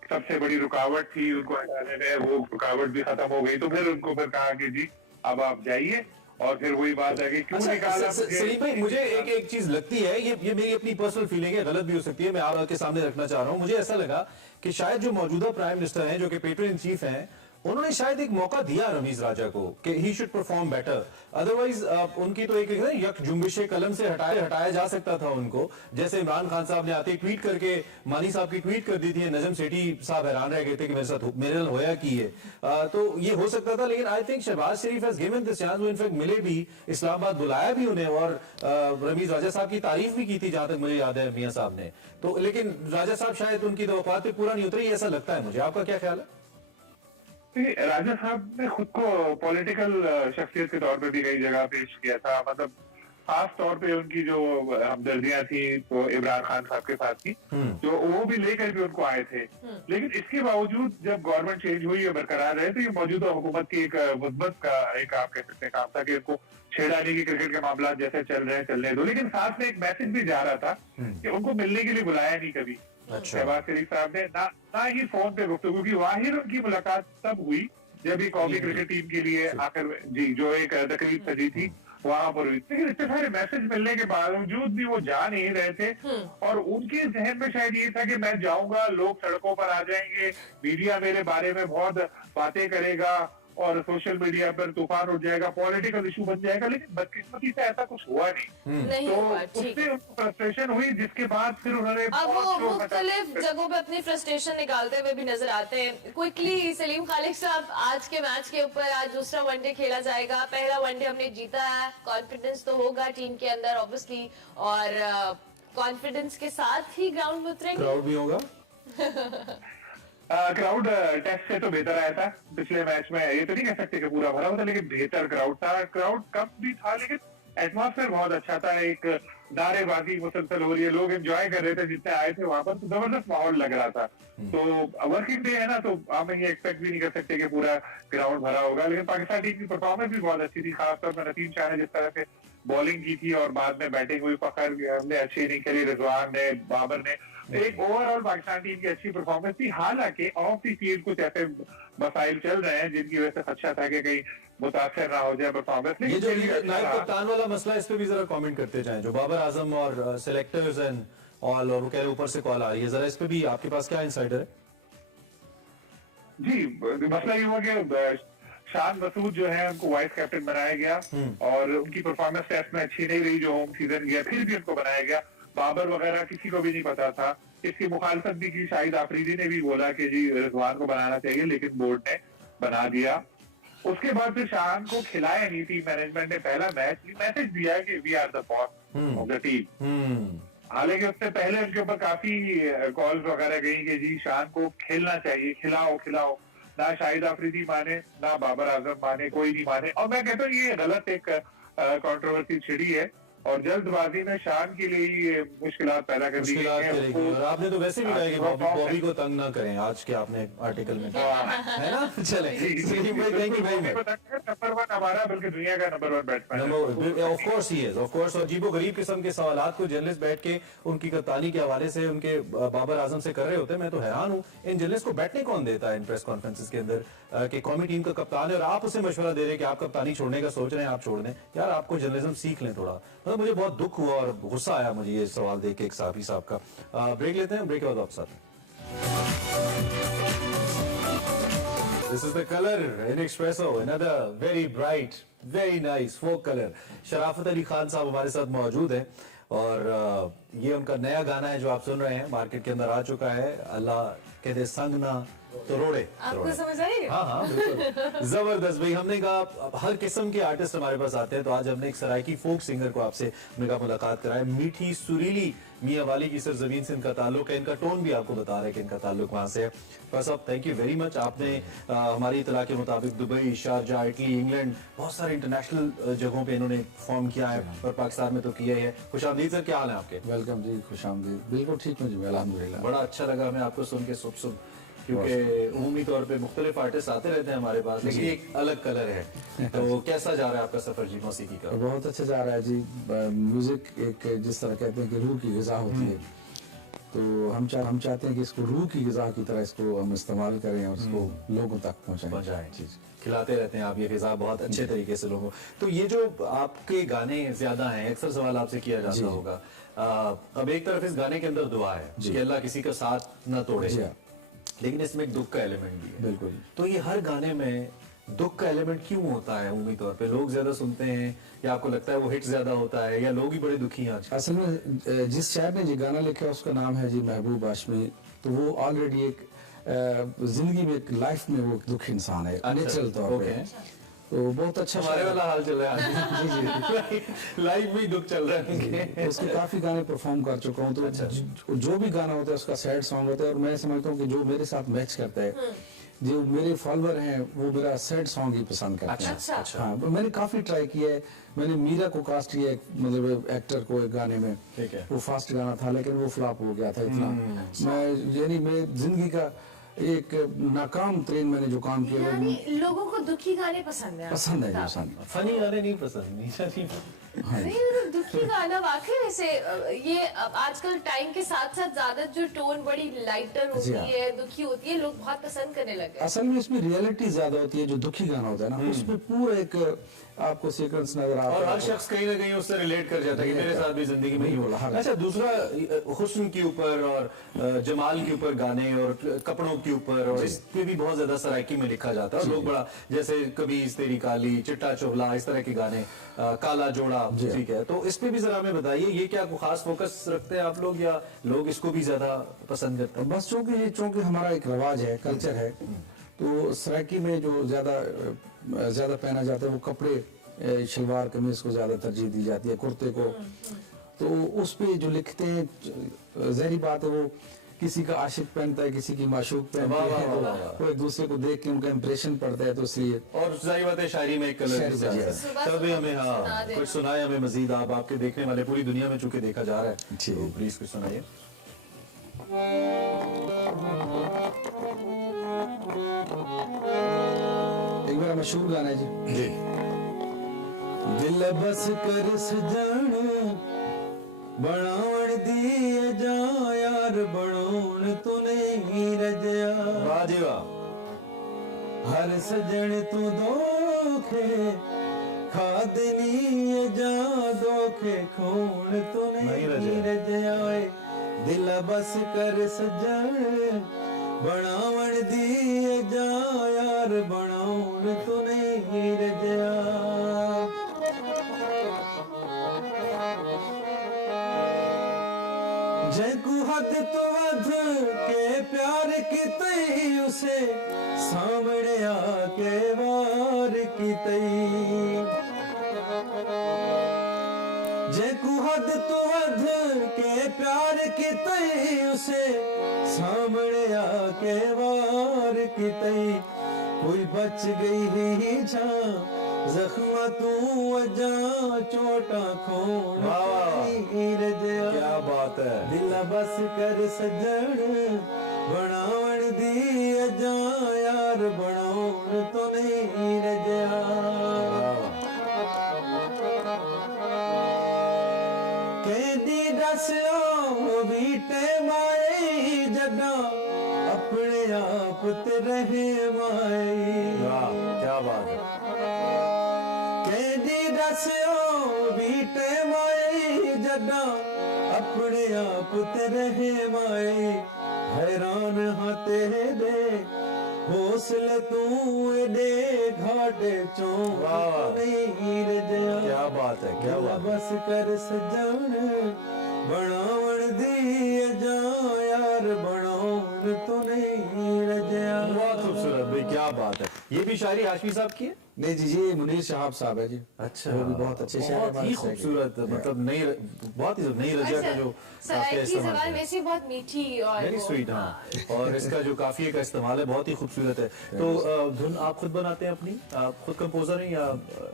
सबसे बड़ी रुकावट थी उनको हटाने में, वो रुकावट भी खत्म हो गई, तो फिर उनको फिर कहा कि जी अब आप जाइए। और फिर वही बात है कि क्यों निकाला। सलीम भाई, मुझे एक चीज लगती है, ये मेरी अपनी पर्सनल फीलिंग है, गलत भी हो सकती है, मैं आपके सामने रखना चाह रहा हूँ। मुझे ऐसा लगा कि शायद जो मौजूदा प्राइम मिनिस्टर हैं, जो कि पेट्रोन इन चीफ हैं, उन्होंने शायद एक मौका दिया रमीज राजा को कि he should perform better. Otherwise उनकी तो एक यक जुम्बिश कलम से हटाया जा सकता था उनको, जैसे इमरान खान साहब ने आते ही ट्वीट करके मानी साहब की ट्वीट कर दी थी, नजम सेठी साहब हैरान रह गए थे कि मेरे साथ होया की है। तो ये हो सकता था, लेकिन I think Shahbaz Sharif has given this chance. वो इनफैक्ट मिले भी, इस्लामाबाद बुलाया भी उन्हें और रमीज राजा साहब की तारीफ भी की थी, जहां तक मुझे याद है मियां साहब ने। तो लेकिन राजा साहब शायद उनकी तवक्कुआत पे पूरा नहीं उतरी, ऐसा लगता है मुझे। आपका क्या ख्याल है? राजा साहब ने खुद को पॉलिटिकल शख्सियत के तौर पे भी कई जगह पेश किया था। मतलब खास तौर पे उनकी जो हमदर्दियां थी तो इमरान खान साहब के साथ थी, जो वो भी लेकर भी उनको आए थे। लेकिन इसके बावजूद जब गवर्नमेंट चेंज हुई है बरकरार रहे, तो ये मौजूदा हुकूमत की एक मुस्बत का एक आप कह सकते हैं काम था कि इनको छेड़ाने की क्रिकेट के मामला जैसे चल रहे हैं चलने दो। लेकिन साथ में एक मैसेज भी जा रहा था कि उनको मिलने के लिए बुलाया नहीं कभी शहबाज शरीफ साहब ने, ना ही फोन पे गुफ्तगू की। वाहिर उनकी मुलाकात तब हुई जब भी कौमी क्रिकेट टीम के लिए आखिर में जी जो एक तकरीब सजी थी वहां पर हुई, लेकिन इतने सारे मैसेज मिलने के बावजूद भी वो जा नहीं रहे थे। और उनके जहन में शायद ये था कि मैं जाऊंगा, लोग सड़कों पर आ जाएंगे, मीडिया मेरे बारे में बहुत बातें करेगा और सोशल मीडिया पर तूफान उठ जाएगा, पॉलिटिकल इशू बन जाएगा। लेकिन बदकिस्मती से ऐसा कुछ हुआ नहीं। तो उससे उनको फ्रस्ट्रेशन हुई, जिसके बाद फिर उन्होंने अब वो मुख्तलिफ जगहों पे अपनी फ्रस्ट्रेशन निकालते हुए भी नजर आते हैं। क्विकली सलीम खालिक साहब, आज के मैच के ऊपर, आज दूसरा वनडे खेला जाएगा, पहला वनडे हमने जीता है, कॉन्फिडेंस तो होगा टीम के अंदर ऑब्वियसली, और कॉन्फिडेंस के साथ ही ग्राउंड में उतरेंगे। क्राउड भी होगा। क्राउड टेस्ट से तो बेहतर आया था पिछले मैच में, ये तो नहीं कह सकते कि पूरा भरा हुआ था, लेकिन बेहतर क्राउड था। क्राउड कम भी था लेकिन एटमॉस्फेयर बहुत अच्छा था। एक नारेबाजी मुसलसल हो रही है, लोग एंजॉय कर रहे थे जितने आए थे वहां पर, तो जबरदस्त माहौल लग रहा था। तो वर्किंग डे है ना, तो हम ये एक्सपेक्ट भी नहीं कर सकते कि पूरा ग्राउंड भरा होगा। लेकिन पाकिस्तान टीम की परफॉर्मेंस भी बहुत अच्छी थी, खासतौर पर नसीम शाह ने जिस तरह से बॉलिंग की थी और बाद में बैटिंग हुई, फखर ने अच्छी इनिंग खेली, रिजवान ने, बाबर ने, एक ओवरऑल पाकिस्तान टीम की अच्छी परफॉर्मेंस थी। हालांकि ऑफ द फील्ड कुछ ऐसे मसाइल चल रहे हैं जिनकी वजह से खदशा था कि कहीं मुतासर ना हो जाए परफॉर्मेंस। ये जो नायब कप्तान वाला मसला, इस पे भी जरा कमेंट करते जाएं, जो बाबर आजम और सिलेक्टर्स एंड ऑल, और वो कह रहे ऊपर से कॉल आ रही है, जरा इस पे भी आपके पास क्या इंसाइडर है? जी, मसला ये हुआ कि शान मसूद जो है उनको वाइस कैप्टन बनाया गया और उनकी परफॉर्मेंस टेस्ट में अच्छी नहीं रही जो होम सीजन गया, फिर भी उनको बनाया गया। बाबर वगैरह किसी को भी नहीं पता था। इसकी मुखालफत भी की, शाहिद आफरीदी ने भी बोला कि जी रिजवान को बनाना चाहिए, लेकिन बोर्ड ने बना दिया। उसके बाद फिर शान को खिलाया नहीं, टीम मैनेजमेंट ने पहला मैसेज दिया कि we are the boss of the team. हालांकि उससे पहले उनके ऊपर काफी कॉल्स वगैरह गई कि जी शान को खेलना चाहिए, खिलाओ। ना शाहिद आफरीदी माने, ना बाबर आजम माने, कोई नहीं माने। और मैं कहता हूँ ये गलत एक कंट्रोवर्सी छिड़ी है और जल्दबाजी में शान के लिए ये मुश्किलात पैदा कर दी गई हैं। और आपने तो वैसे भी कहा कि बॉबी को तंग ना करें, आज के आपने आर्टिकल में है ना। चले, thank you very much. Number 1 हमारा, बल्कि दुनिया का number 1 batsman. Of course he is, of course. और अजीबो गरीब किस्म के सवालात को जर्नलिस्ट बैठ के उनकी कप्तानी के हवाले से उनके बाबर आजम से कर रहे होते हैं। मैं तो हैरान हूँ, इन जर्नलिस्ट को बैठने कौन देता है इन प्रेस कॉन्फ्रेंसेस के अंदर कि कौमी टीम का कप्तान है और आप उसे मशवरा दे रहे हैं कि आप कप्तानी छोड़ने का सोच रहे हैं, आप छोड़ दें। यार आपको जर्नलिज्म सीख लें थोड़ा। मतलब मुझे बहुत दुख हुआ और गुस्सा आया मुझे ये सवाल देख के एक साफी साहब का। ब्रेक लेते हैं, ब्रेक के बाद आप साथ। This is the color in Espresso, another very bright, very nice folk color. शराफत अली खान साहब हमारे साथ मौजूद हैं और ये उनका नया गाना है जो आप सुन रहे हैं, मार्केट के अंदर आ चुका है। अल्लाह कहते संग ना तोड़े। आपको समझ आई? हाँ बिल्कुल। जबरदस्त भाई। हमने कहा हर किस्म के आर्टिस्ट हमारे पास आते हैं, तो आज हमने एक सराइकी फोक सिंगर को आपसे हमने कहा मुलाकात कराए। मीठी सुरीली मियां वाली की सरजमीन से इनका ताल्लुक है, इनका टोन भी आपको बता रहा है कि इनका ताल्लुक वहां से है। First of thank you very much. आपने हमारी इतला के मुताबिक दुबई, शारजा, इटली, इंग्लैंड, बहुत सारे इंटरनेशनल जगहों पे इन्होंने परफॉर्म किया है और पाकिस्तान में तो किया ही है। खुशामदीद सर, क्या हाल है आपके? वेलकम जी, खुशामदीद। बिल्कुल ठीक हूँ जी, अल्हम्दुलिल्लाह। बड़ा अच्छा लगा हमें आपको सुन के सुबह, क्योंकि उमूमी तौर पे मुख्तलिफ आर्टिस्ट आते रहते हैं हमारे पास, लेकिन एक अलग कलर है। तो कैसा जा रहा है आपका सफर जी मौसीकी का? बहुत अच्छा जा रहा है जी। म्यूजिक एक जिस तरह कहते हैं कि रूह की ग़िज़ा होती है, तो हम चाहते हैं कि इसको रूह की ग़िज़ा की तरह इसको हम इस्तेमाल करें और इसको लोगों तक पहुँचाएं। खिलाते रहते हैं आप ये ग़िज़ा बहुत अच्छे तरीके से लोगों। तो ये जो आपके गाने ज्यादा हैं, अक्सर सवाल आपसे किया जाता होगा, अब एक तरफ इस गाने के अंदर दुआ है कि अल्लाह किसी का साथ न तोड़े, लेकिन इसमें एक दुख का एलिमेंट भी है। बिल्कुल। तो ये हर गाने में दुख का एलिमेंट क्यों होता है? उम्मीद तौर पे लोग ज्यादा सुनते हैं या आपको लगता है वो हिट ज्यादा होता है या लोग ही बड़े दुखी हैं आज? असल में जिस शायर ने जी गाना लिखा है उसका नाम है जी महबूब हाशमी। तो वो ऑलरेडी एक जिंदगी में, एक लाइफ में वो दुख इंसान है नेचुरल तौर पे। तो बहुत अच्छा हमारे वाला हाल चल रहा है लाइफ में दुख चल रहा है। उसके काफी गाने परफॉर्म कर चुका हूँ। तो जो भी गाना होता है उसका सैड सॉन्ग होता है और मैं समझता हूँ कि जो मेरे साथ मैच करता है, जो मेरे फॉलोअर हैं वो मेरा सैड सॉन्ग ही पसंद करते हैं। अच्छा। हाँ, मैंने काफी ट्राई किया है। मैंने मीरा को कास्ट किया मतलब एक्टर को एक गाने में, वो फास्ट गाना था लेकिन वो फ्लॉप हो गया था इतना। मैं जिंदगी का एक नाकाम ट्रेन मैंने जो काम किया, लोगों को दुखी गाने पसंद है जी, फनी गाने नहीं पसंद। नहीं मतलब दुखी गाना वाकई वैसे ये आजकल टाइम के साथ साथ ज्यादा जो टोन बड़ी लाइटर होती है, दुखी होती है, लोग बहुत पसंद करने लगे। असल में इसमें रियलिटी ज्यादा होती है। जो दुखी गाना होता है ना, उसमें पूरा एक आपको सीक्वेंस नजर आता है और हर शख्स कहीं ना कहीं उससे रिलेट कर जाता है कि मेरे साथ भी जिंदगी में ही हो रहा है। अच्छा, दूसरा हुस्न के ऊपर और जमाल के ऊपर गाने और कपड़ों के ऊपर, और इस पे भी बहुत ज्यादा सराइकी में लिखा जाता है। और लोग बड़ा, जैसे कबीज तेरी काली, चिट्टा चोला, इस तरह के गाने, काला जोड़ा, ठीक है, तो इस पे भी जरा हमें बताइए, ये क्या कोई खास फोकस रखते हैं आप लोग, या लोग इसको भी ज्यादा पसंद करते हैं? बस चूंकि हमारा एक रवाज है, कल्चर है, तो सराइकी में जो ज्यादा पहना जाता है वो कपड़े, शलवार कमीज को ज्यादा तरजीह दी जाती है, कुर्ते को। तो उस पे जो लिखते हैं, जहरी बात है, वो किसी का आशिक पहनता है, किसी की माशूक पहनती है, तो वो एक दूसरे को देख के उनका इंप्रेशन पड़ता है, तो इसलिए। और जाहिर बात है शायरी में एक कलर तभी हमें, हाँ, कुछ सुनाए हमें मजीद। आपके देखने वाले पूरी दुनिया में चूंकि देखा जा रहा है, तो प्लीज कुछ सुनाइए। एक बार मशहूर गाना है जी। दिल बस कर सजन बनावण दिए जा यार, बनौन तू नहीं रजया। वाह जी वाह। हर सजन तू दोखे खा देनी जा, दोखे खून तू नहीं रजया। दिल बस कर सजन बनावण दिए जा यार, बनौन तू नहीं रजया। जैकू हद तो वध के प्यार की तई, उसे सामने आके वार की तई। जैकू हद तो वध के प्यार की तई, उसे सामने आके वार की तई। कोई बच गई ही जा जख्म तू अजा, चोटा खून रजया। क्या बात है। दिल बस कर सजन बनावण दी अजा यार, बनौन तो नहीं रजया। कहदी दस्यो बीटे माए जदा, अपने आप ते रहे माए। क्या बात है। कहदी दस्यो बीटे माए जदा, अपने आप ते रहे माए। हैरान हाँ तेरे हौसले तू एडे घाटे चो नहीं रजया। क्या बात है, क्या बात। बस कर सजन बनावण दी जा यार, बनौन तो नहीं रजया। बहुत खूबसूरत भाई, क्या बात है। ये भी शायरी हाशमी साहब की है? नहीं जी, ये मुनीर शहाब साहब है जी। अच्छा, वो भी बहुत अच्छे शायर, बहुत ही खूबसूरत, मतलब बहुत ही नई रजा का जो सराइकी ज़बान वैसे बहुत मीठी और वेरी स्वीट, हाँ। और इसका जो काफिये का इस्तेमाल है बहुत ही खूबसूरत है। तो धुन आप खुद बनाते हैं अपनी? आप खुद कंपोजर हैं या?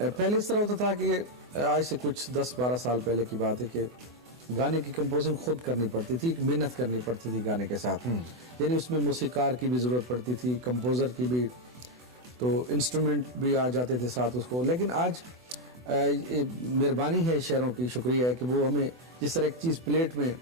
पहले इस तरह होता था कि आज से कुछ 10-12 साल पहले की बात है कि गाने की कंपोजिंग खुद करनी पड़ती थी, मेहनत करनी पड़ती थी गाने के साथ। यानी उसमें मौसीकार की भी जरूरत पड़ती थी, कंपोजर की भी, तो इंस्ट्रूमेंट भी आ जाते थे साथ उसको। लेकिन आज मेहरबानी है शायरों की, शुक्रिया है कि वो हमें जिस तरह एक चीज प्लेट में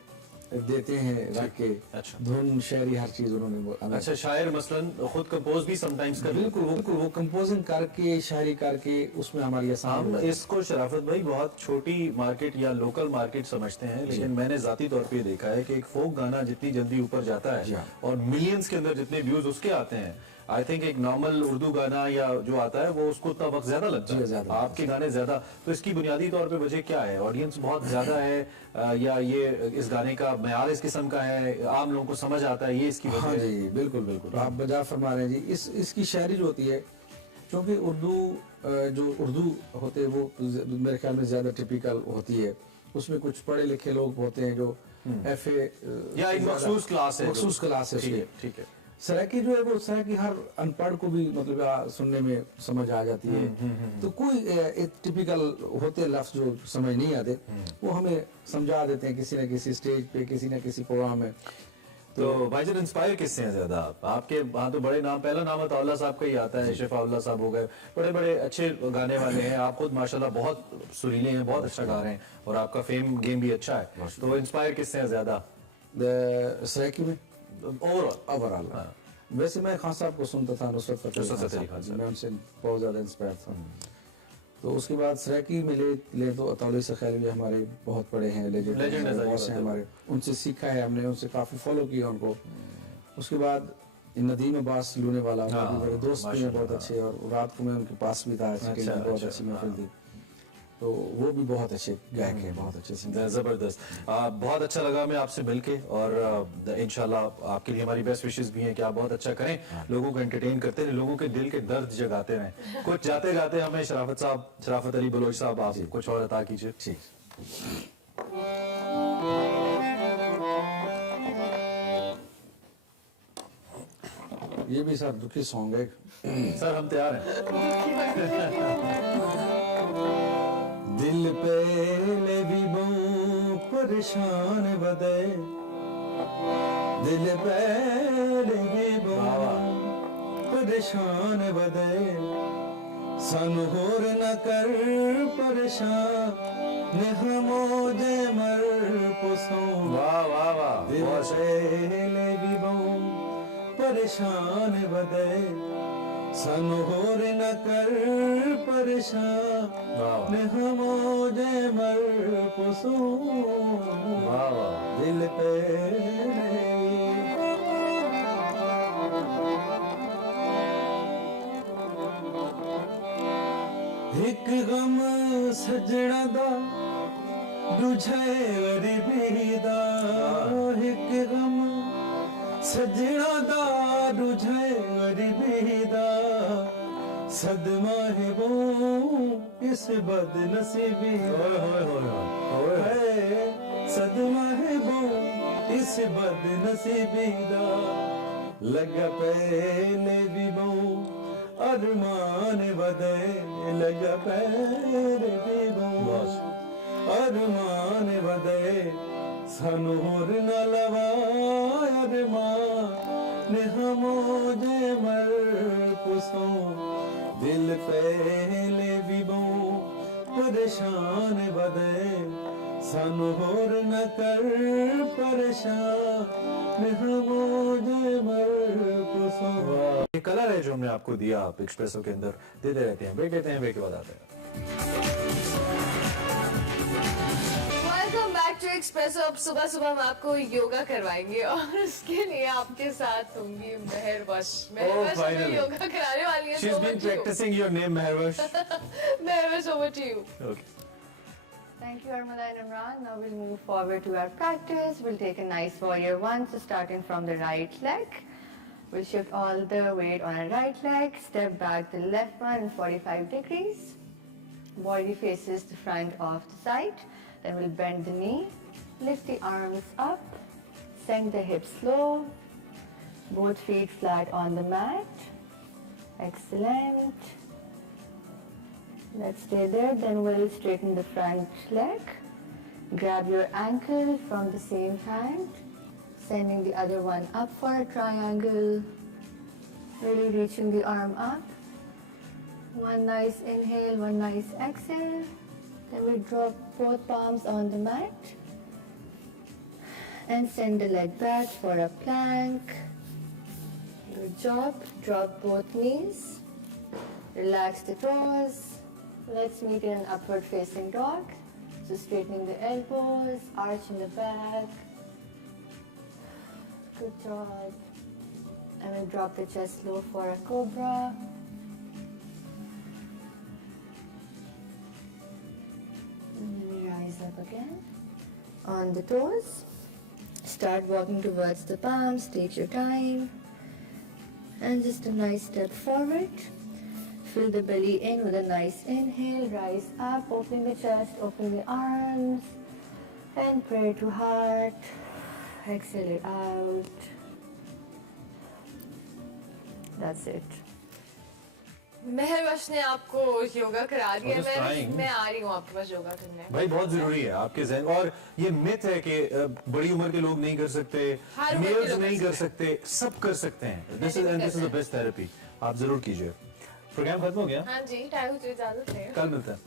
देते हैं रख के, अच्छा। धुन शायरी हर चीज उन्होंने। अच्छा, शायर मसलन खुद कंपोज भी समटाइम्स कर? बिल्कुल वो कंपोजिंग करके, शायरी करके उसमें हमारी हम इसको शराफत भाई बहुत छोटी मार्केट या लोकल मार्केट समझते हैं, लेकिन मैंने जाती तौर पे देखा है कि एक फोक गाना जितनी जल्दी ऊपर जाता है और मिलियंस के अंदर जितने व्यूज उसके आते हैं, आई थिंक एक नॉर्मल उर्दू गाना या जो आता है वो उसको उतना वक्त ज्यादा लगता है। आपके गाने ज्यादा, तो इसकी बुनियादी तौर पे वजह क्या है? ऑडियंस बहुत ज्यादा है या ये इस गाने का मयार इस किस्म का है, आम लोगों को समझ आता है, ये इसकी वजह? हाँ जी, बिल्कुल आप बजा फरमा रहे हैं जी। इसकी शायरी जो होती है, क्योंकि उर्दू होते हैं वो मेरे ख्याल में ज्यादा टिपिकल होती है। उसमें कुछ पढ़े लिखे लोग होते हैं जो FA या एक मखसूस क्लास है। ठीक है। सराइकी जो है वो सराइकी हर अनपढ़ को भी मतलब सुनने में समझ आ जाती है। तो कोई एक टिपिकल होते लफ्ज जो समझ नहीं आते, वो हमें समझा देते हैं किसी न किसी स्टेज पे, किसी न किसी प्रोग्राम में। तो भाईजान इंस्पायर किससे हैं ज्यादा? आपके वहाँ तो बड़े नाम, पहला नाम अताउल्लाह साहब का ही आता है, शफाउल्लाह साहब हो गए, बड़े बड़े अच्छे गाने वाले हैं। आप खुद माशाल्लाह बहुत सुरीले हैं, बहुत अच्छा गा रहे हैं और आपका फेम गेम भी अच्छा है। तो इंस्पायर किससे हैं ज्यादा सराकी में? ओवरऑल वैसे मैं खान साहब को सुनता था, नुसरत फतेह खान साहब, मैं उनसे बहुत ज़्यादा इंस्पायर था। तो उसके बाद सराकी में ले तो अताउल्लाह सखैल भी हमारे बहुत बड़े हैं, लेजेंड बॉस हैं हमारे, उनसे सीखा है हमने, उनसे काफ़ी फॉलो किया उनको। उसके बाद नदीम अब्बास लूने वाला, मेरे दोस्त भी हैं बहुत अच्छे, और रात को मैं उनके पास भी था, बहुत अच्छी महफिल थी। तो वो भी बहुत अच्छे गायक हैं, बहुत अच्छे सिंगर। जबरदस्त। बहुत अच्छा लगा मैं आपसे मिलके, और इंशाल्लाह आपके लिए हमारी बेस्ट विशेस भी हैं कि आप बहुत अच्छा करें, लोगों को एंटरटेन करते रहें, लोगों के दिल के दर्द जगाते रहें। कुछ जाते जाते हमें शराफत अली बलोच साहब, आप कुछ और अता कीजिए। ठीक। ये भी सर दुखी सॉन्ग है सर, हम तैयार हैं। दिल पे भी बहु परेशान बदे, दिल पे भी बहु परेशान बदे, सन होर न कर परेशान, नेहमो दे मर पुसों। वाह वाह वाह। दिल पे भी बहु परेशान बदे, सन होर न कर परेशान, नेहमो दे मर पुसों। दिल पे एक गम सजना दा दुझे गरीबी दा, एक गम सजना दा दुझे गरीबी दा, सदमा है वो इस बदनसीबी है, सदमा है वो इस बदनसीबी दा, लगा पहले भी वो अरमान बदे, लगा पहले भी वो अरमान बदे, सनूर न लवा अरमान, हमो जे मर पुसों। दिल पहले भी वो परेशान बदे, सनूर न कर परेशान, हमो जे मर पुसों। ये कलर है जो हमने आपको दिया, आप एक्सप्रेसो के अंदर देते रहते हैं। ब्रेक लेते हैं, ब्रेक के बाद आते हैं। Welcome back to Expresso. अब सुबह सुबह हम आपको योगा करवाएंगे और उसके लिए आपके साथ होंगी महरवश। finally. योगा कराने वाली है। She's been practicing your name, Meherwash. महरवश, over to you. Okay. Thank you, Armala and Imran. Now we'll move forward to our practice. We'll take a nice warrior one, so starting from the right leg. We'll shift all the weight on our right leg, step back the left one in 45 degrees. Body faces the front of the side. Then we'll bend the knee, lift the arms up, send the hips low, both feet flat on the mat. Excellent. Let's stay there. Then we'll straighten the front leg. Grab your ankle from the same hand, sending the other one up for a triangle. Really reaching the arm up. One nice inhale, one nice exhale. Then we drop both palms on the mat and send the leg back for a plank. Good job. Drop both knees. Relax the toes. Let's meet in an upward facing dog. So straightening the elbows, arch in the back. Good job. And we'll drop the chest low for a cobra. And then we rise up again. On the toes. Start walking towards the palms. Take your time. And just a nice step forward. Fill the belly in with a nice inhale. Rise up, opening the chest, open the arms. And pray to heart. Exhale it out. That's it. मेहरवश ने आपको योगा करा दिया। just trying. मैं आ रही हूँ आपके पास योगा करने। भाई बहुत जरूरी है आपके जहन, और ये मिथ है कि बड़ी उम्र के लोग नहीं कर सकते, हर उम्र के मेल्स लोग नहीं कर सकते, सब कर सकते हैं। This is the best therapy, आप जरूर कीजिए। प्रोग्राम खत्म हो गया? हाँ जी, टाइम से इजाजत है। कल मिलते हैं।